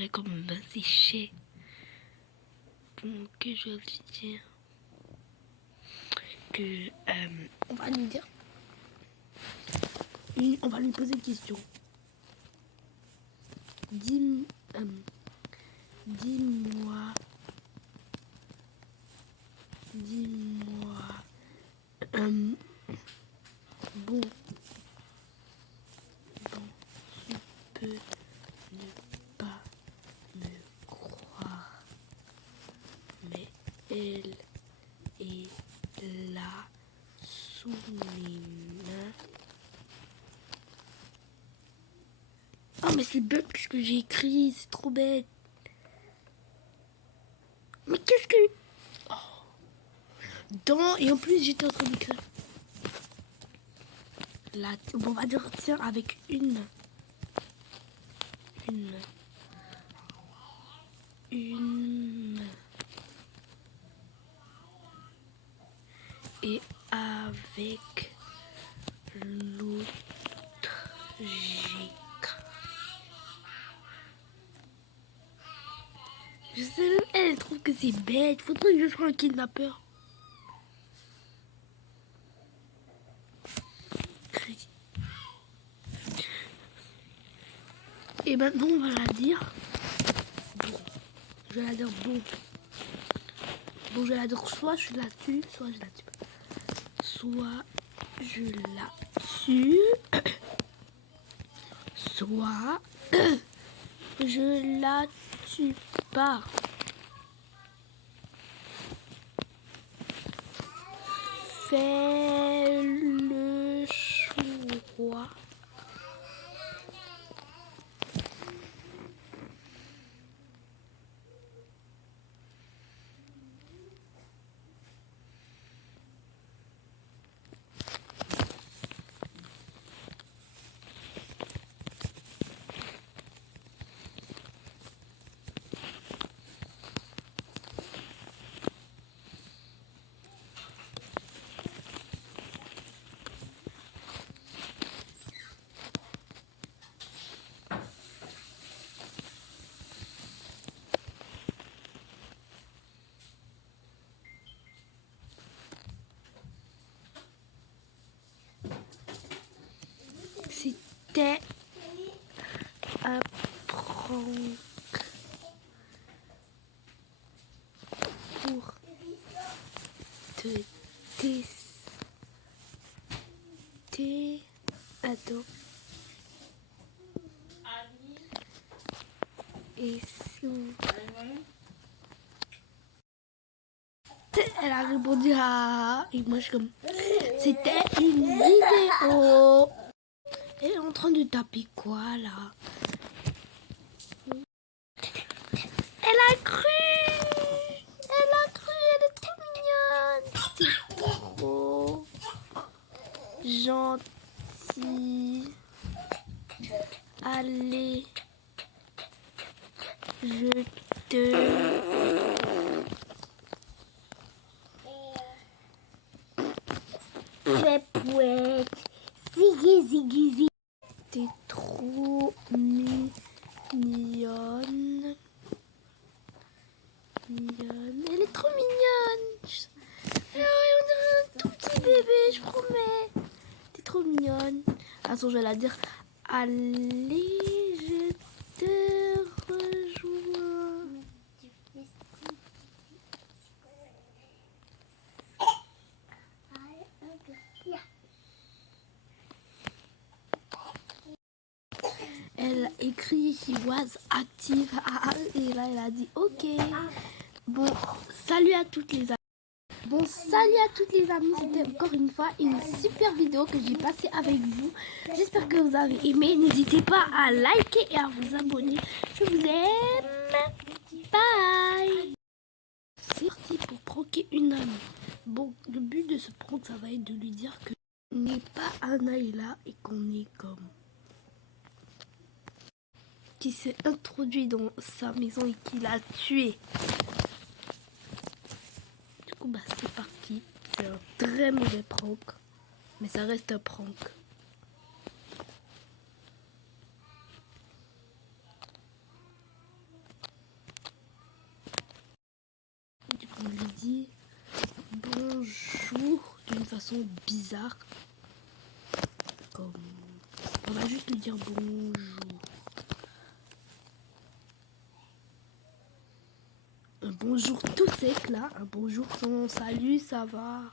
est comme séché. Donc je vais lui dire que on va lui dire. On va lui poser une question. Dis-moi, bon, tu peux ne pas me croire, mais elle est là sous mes mains. Oh mais c'est bête ce que j'ai écrit, c'est trop bête. Mais qu'est-ce que... Et en plus j'étais en train d'écrire. Là, on va dire tiens avec une et avec l'autre j'écris. Je sais même, elle trouve que c'est bête. Faudrait que je sois un kidnappeur. Et maintenant on va la dire. Bon. Je vais la dire bon. Bon, je vais la dire soit je la tue, soit je la tue pas. Soit je la tue. Soit je la tue pas. Fais le choix. C'était un prank pour te tester. Attends. Et si on... Elle a répondu à... Et moi je suis comme... C'était une vidéo. Elle est en train de taper quoi là? Elle a cru. Elle a cru, elle est trop mignonne. C'est trop gentil. Allez, je te... fais pouette. Ziggy, ziggy, ziggy. T'es trop mignonne. Elle est trop mignonne. On dirait un tout petit bébé, je promets. T'es trop mignonne. Attends, je vais la dire. Allez, je te rejoins. Elle a écrit he was active et là elle a dit ok. Bon, salut à toutes les amies. Bon, salut à toutes les amies, c'était encore une fois une super vidéo que j'ai passée avec vous. J'espère que vous avez aimé. N'hésitez pas à liker et à vous abonner. Je vous aime. Bye. C'est parti pour pranker une amie. Bon, le but de ce prank, ça va être de lui dire que n'est pas Anaïla et qu'on est comme... qui s'est introduit dans sa maison et qui l'a tué. Du coup, bah c'est parti. C'est un très mauvais prank. Mais ça reste un prank. façon bizarre. Comme... On va juste lui dire bonjour. Un bonjour tout sec là. Un bonjour sans salut, ça va.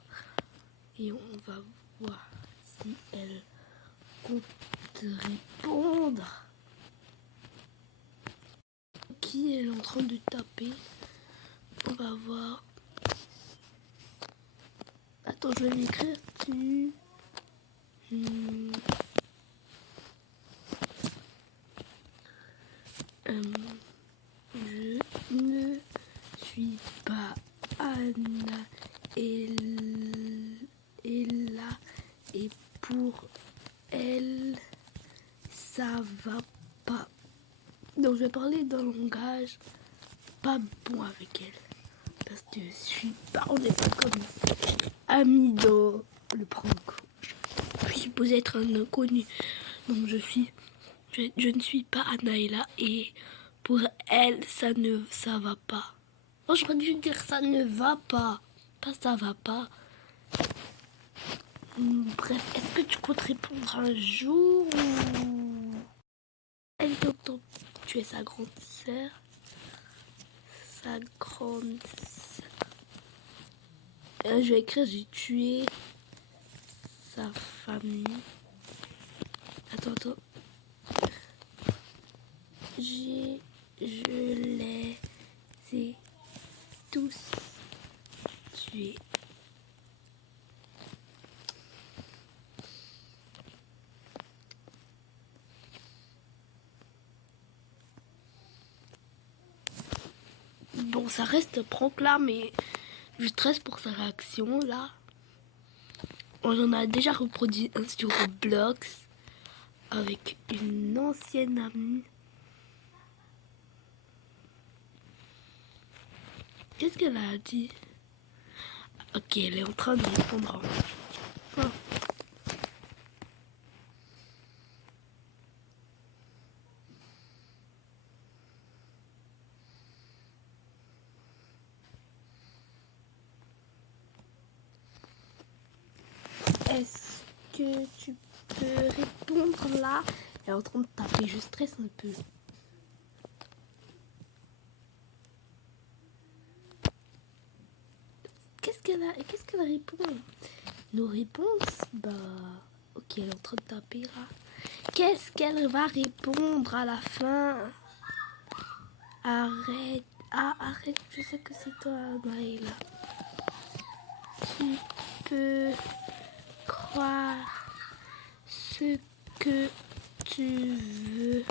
Et on va voir si elle compte répondre. Qui elle est en train de taper? On va voir. Attends, je vais l'écrire dessus. Je ne suis pas Anna et là et pour elle ça va pas. Donc je vais parler d'un langage pas bon avec elle parce que je suis pas, on n'est pas comme amis dans le prank. Je suis supposée être un inconnu, donc je ne suis pas Anaïla et pour elle ça va pas. Oh, j'aurais dû dire ça ne va pas ça va pas. Bref, est-ce que tu comptes répondre un jour ou elle t'entend? Tu es sa grande sœur. Sa grande sœur. Je vais écrire j'ai tué sa famille. Attends. Je les ai tous tués. Bon, ça reste prank là, mais je stresse pour sa réaction là. On en a déjà reproduit un sur Roblox avec une ancienne amie. Qu'est-ce qu'elle a dit? Ok, elle est en train de répondre. Ah. Est-ce que tu peux répondre là? Elle est en train de taper, je stresse un peu. Qu'est-ce qu'elle répond? Nos réponses? Bah, ok, elle est en train de taper là. Qu'est-ce qu'elle va répondre à la fin? Arrête. Ah, arrête, je sais que c'est toi, Maëla. Tu peux croire ce que tu veux.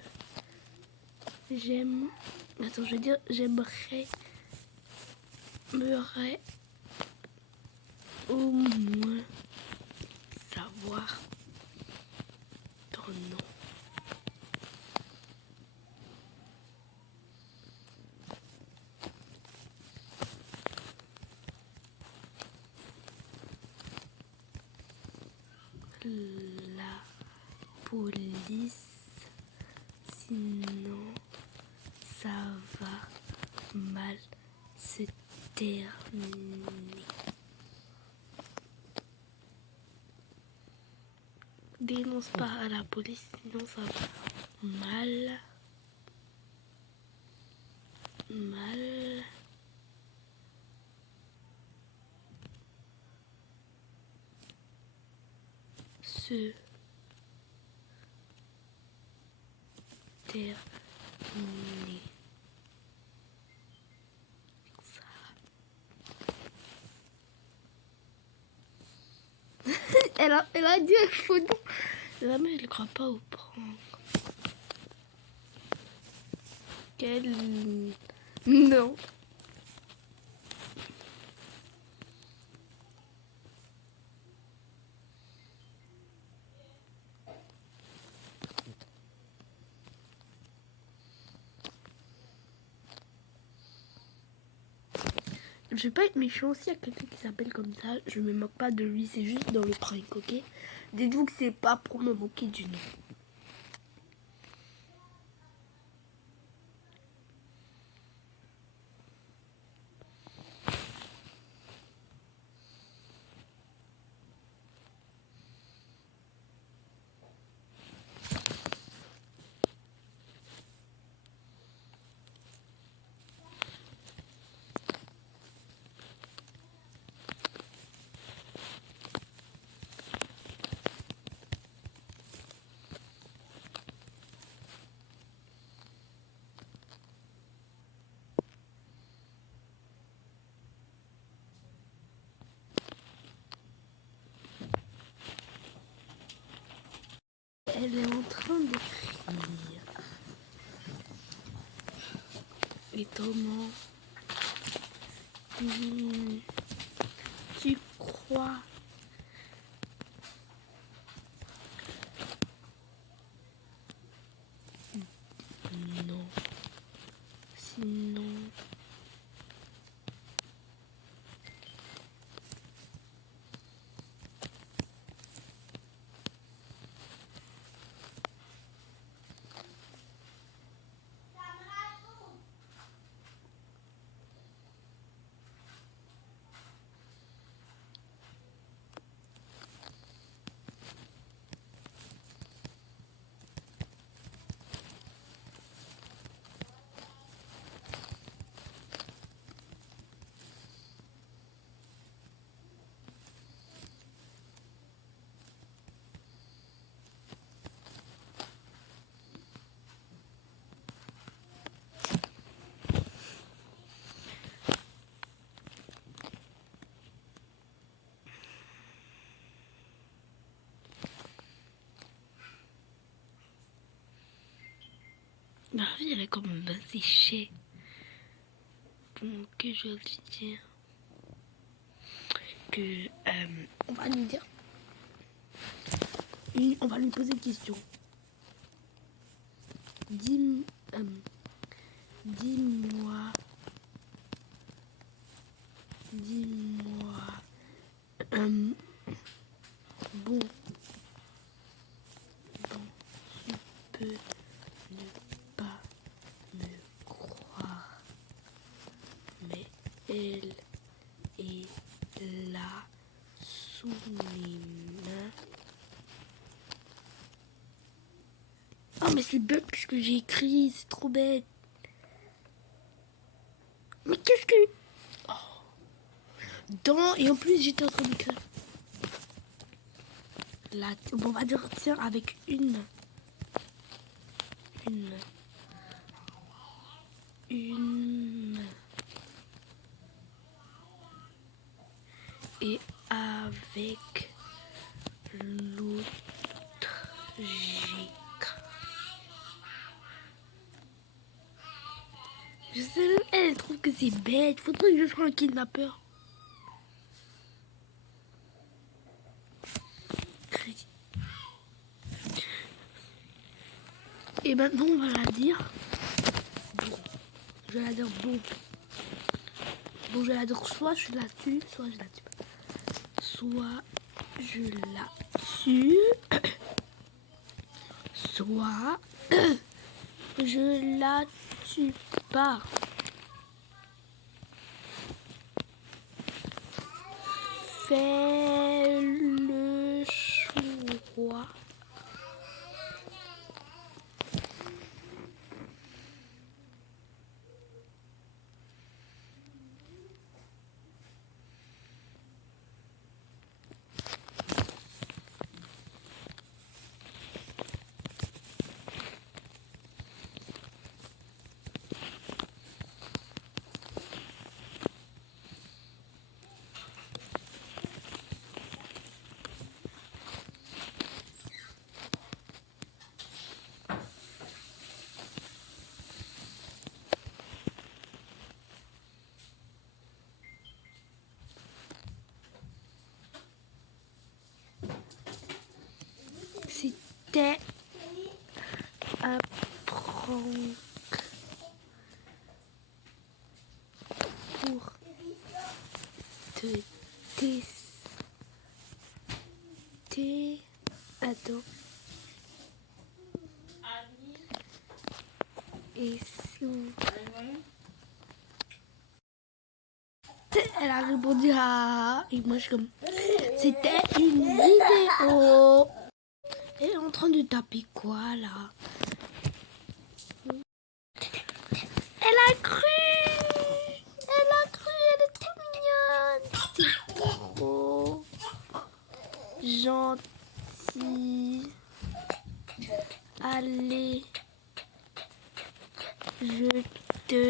Attends, je veux dire, j'aimerais au moins savoir ton nom. La police, sinon ça va mal se terminer. Dénonce pas à la police, sinon ça va mal se terminer. Elle a dit un faux nom. Jamais je ne crois pas au prank. Quel... Non. Je vais pas être méchant aussi à quelqu'un qui s'appelle comme ça. Je me moque pas de lui, c'est juste dans le prank, ok? Dites-vous que c'est pas pour me moquer du nom. Elle est en train de finir. Et comment tu crois? Non. Sinon... Ma vie, elle est comme bien séchée. Bon, que je vais lui dire que on va lui dire. On va lui poser une question. Dis-moi, bon, tu peux ne pas me croire, mais elle est là sous mes mains. Oh mais c'est bête ce que j'ai écrit, c'est trop bête. Mais qu'est-ce que... Dans... Et en plus j'étais en train d'écrire. Là, on va dire tiens avec une et avec l'autre j'écris. Je sais même, elle trouve que c'est bête. Faudrait que je sois un kidnappeur. Et maintenant on va la dire. Bon. Je vais la dire bon. Bon, je vais la dire soit je la tue, soit je la tue pas. Soit je la tue, soit je la tue pas. Fais le choix. C'était un prank pour te tester. Attends. Et si on... Elle a répondu à... Et moi je suis comme... C'était une vidéo. Elle est en train de taper quoi là? Elle a cru! Elle a cru, elle est trop mignonne! C'est trop gentil. Allez, je te...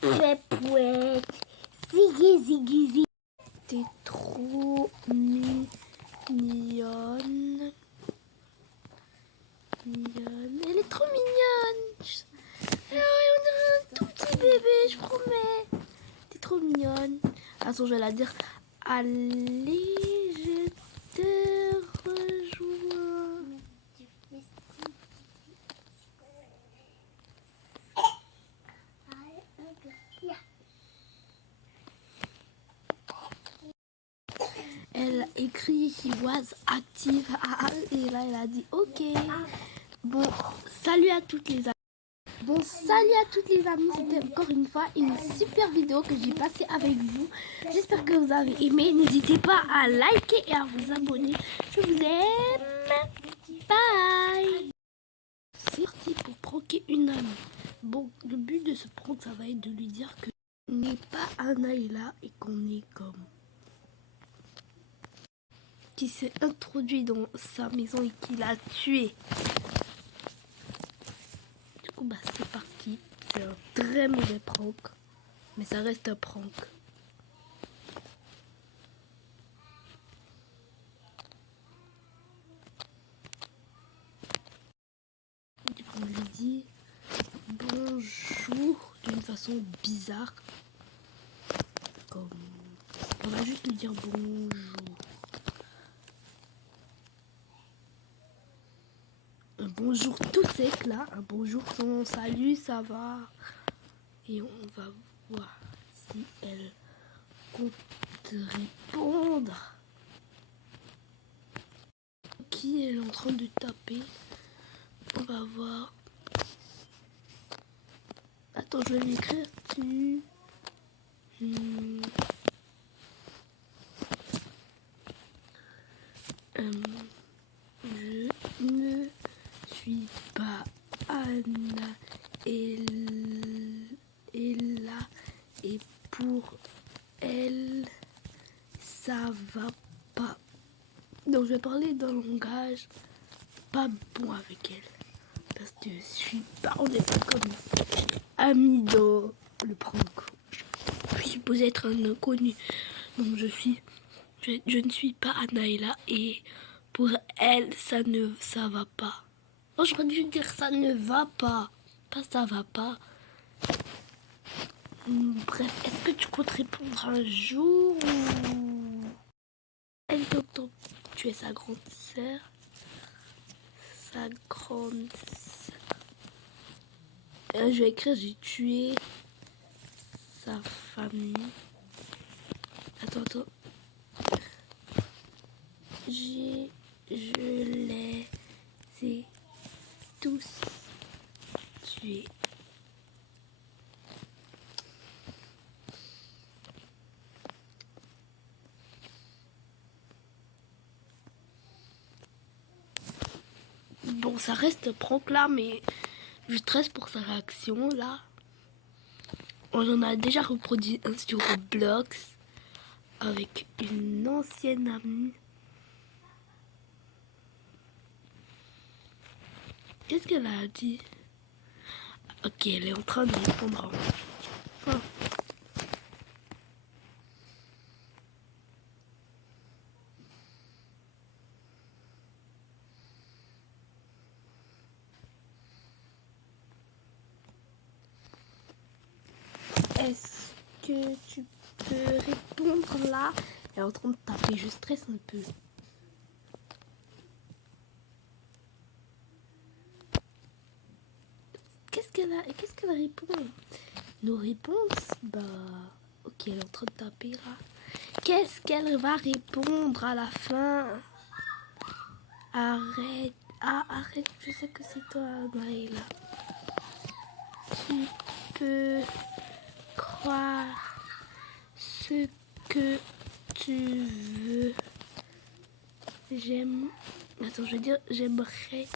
Fais pouette. Ziggy, ziggy, ziggy. T'es trop... façon, je vais la dire. Allez, je te rejoins. Elle a écrit he was active et là elle a dit ok. Bon, salut à toutes les amies. Bon, salut à toutes les amies, c'était encore une fois une super vidéo que j'ai passée avec vous. J'espère que vous avez aimé. N'hésitez pas à liker et à vous abonner. Je vous aime. Bye. C'est parti pour pranker une amie. Bon, le but de ce prank, ça va être de lui dire que n'est pas Anaïla et qu'on est comme qui s'est introduit dans sa maison et qui l'a tué. Du coup, bah c'est parti. C'est un très mauvais prank, mais ça reste un prank. Du coup, on lui dit bonjour d'une façon bizarre. Comme on va juste lui dire bonjour. Un bonjour tout sec là, un bonjour sans salut, ça va. Et on va voir si elle compte répondre. Qui elle est en train de taper? On va voir. Attends, je vais l'écrire. Je ne suis pas Anna et là et pour elle ça va pas. Donc je vais parler d'un langage pas bon avec elle parce que je suis pas, on n'est pas comme amis dans le prank. Je suis supposée être un inconnu, donc je ne suis pas Anaïla et pour elle ça va pas. Oh, j'aurais dû dire ça ne va pas ça va pas. Bref, est-ce que tu comptes répondre un jour ou elle t'entend? Tu es sa grande sœur, sa grande sœur. Je vais écrire j'ai tué sa famille. Attends. Je les ai tous tués. Bon, ça reste prank là, mais je stresse pour sa réaction là. On en a déjà reproduit un sur Roblox avec une ancienne amie. Qu'est-ce qu'elle a dit? Ok, elle est en train de répondre. Est-ce que tu peux répondre là? Elle est en train de taper, je stresse un peu. Qu'est-ce qu'elle répond? Nos réponses? Bah, ok, elle est en train de taper là. Qu'est-ce qu'elle va répondre à la fin? Arrête. Ah, arrête, je sais que c'est toi, Maëla. Tu peux croire ce que tu veux. Attends, je veux dire, j'aimerais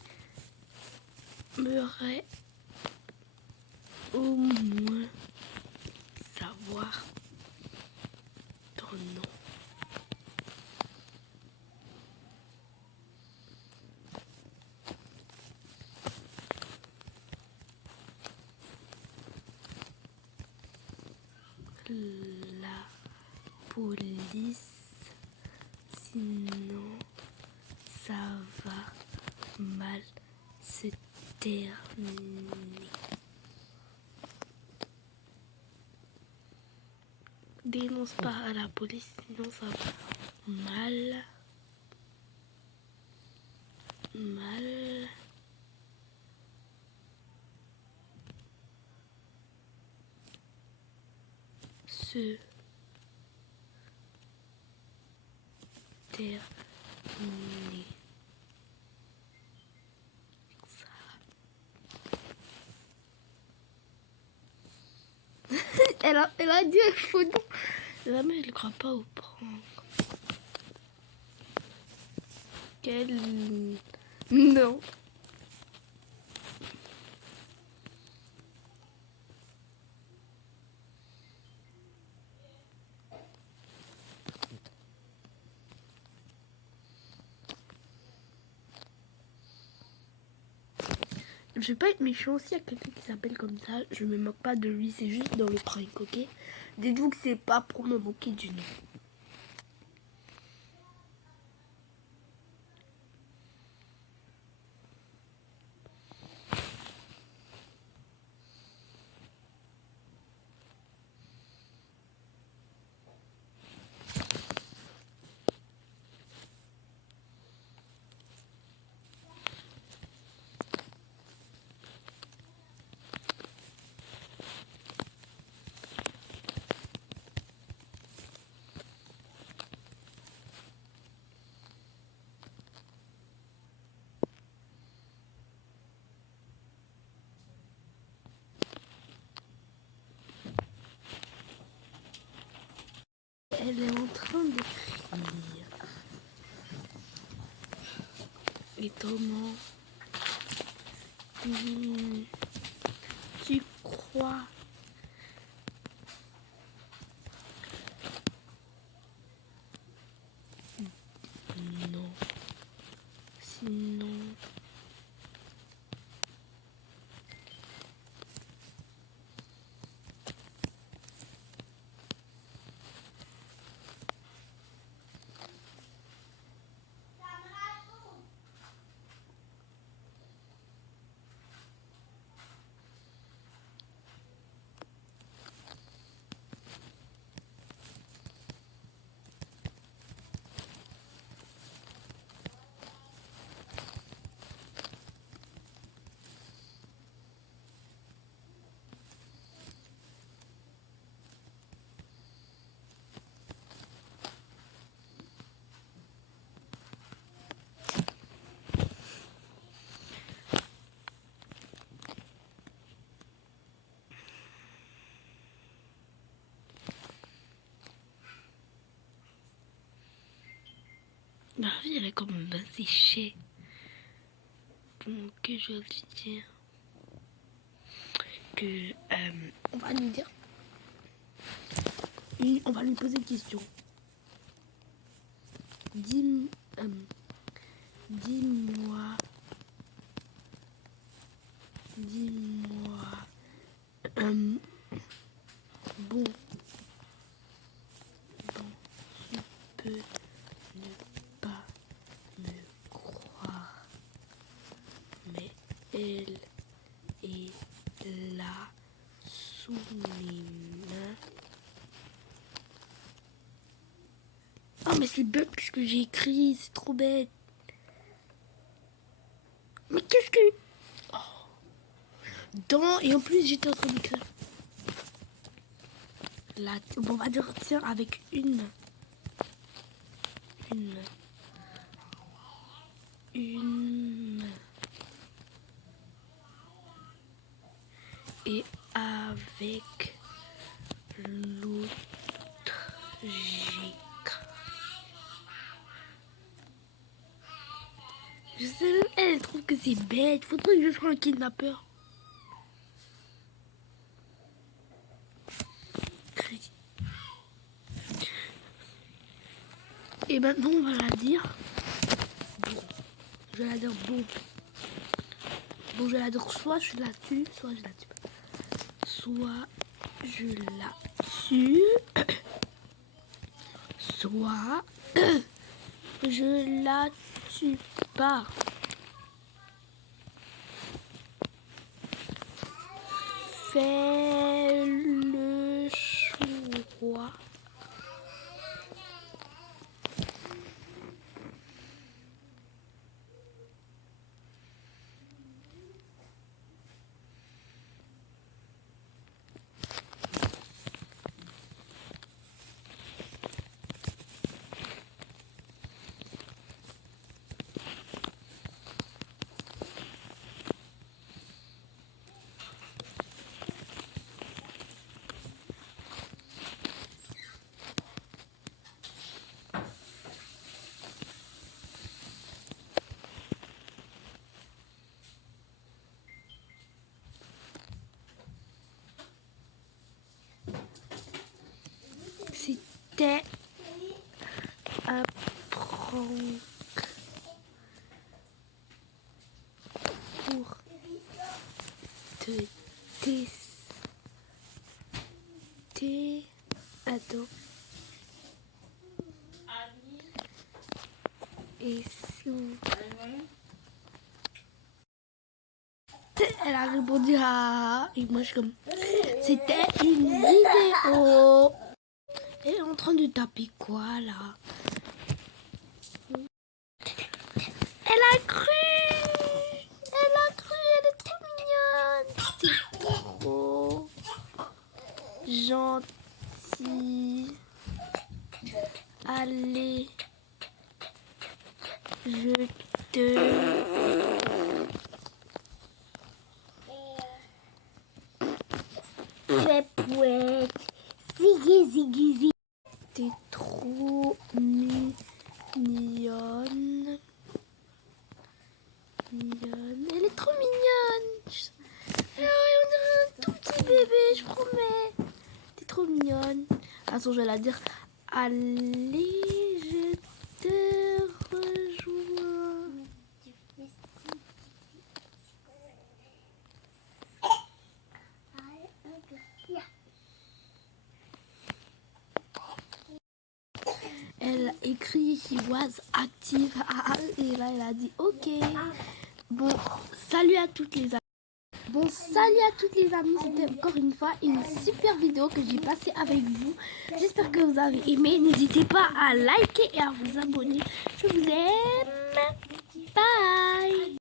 au moins savoir ton nom. La police, sinon ça va mal se terminer. Dénonce pas à la police, sinon ça va mal. Se terminer. Elle a dit un faux nom. La mère, elle ne croit pas au prank. Quel... Non. Je vais pas être méchant, s'il y a quelqu'un qui s'appelle comme ça, je me moque pas de lui, c'est juste dans le prank, ok? Dites-vous que c'est pas pour me moquer du nom. Elle est en train d'écrire. Et comment tu crois non, sinon la vie elle est comme bien séchée. Bon, que je veux lui dire que on va lui dire on va lui poser une question. Dis-moi bon, tu peux ne pas me croire, mais elle est là sous mes mains. Oh mais c'est bug ce que j'ai écrit, c'est trop bête. Mais qu'est-ce que... Dans... Et en plus j'étais en train d'écrire. Là, on va dire tiens avec une et avec l'autre j'écris. Je sais même, elle trouve que c'est bête. Faudrait que je sois un kidnappeur. Et maintenant on va la dire. Bon. Je vais la dire bon. Bon, je vais la dire soit je la tue, soit je la tue pas. Soit je la tue, soit je la tue pas. Fais le choix C'était apprendre pour te tester. Attends. Et si on... Elle a répondu à... Et moi je suis comme... C'était une vidéo. Elle est en train de taper quoi là? Elle a cru. Elle a cru. Elle est trop mignonne. C'est trop gentil. Allez. Je te... Fais pouette. Ziggy, ziggy, ziggy. T'es trop mignonne. Mignonne. Elle est trop mignonne. On dirait un tout petit bébé, je promets. T'es trop mignonne. Attends, je vais la dire. Allez, je te rejoins. Elle a écrit she was active et là elle a dit ok. Bon, salut à toutes les amies. Bon, salut à toutes les amies. C'était encore une fois une super vidéo que j'ai passée avec vous. J'espère que vous avez aimé. N'hésitez pas à liker et à vous abonner. Je vous aime. Bye.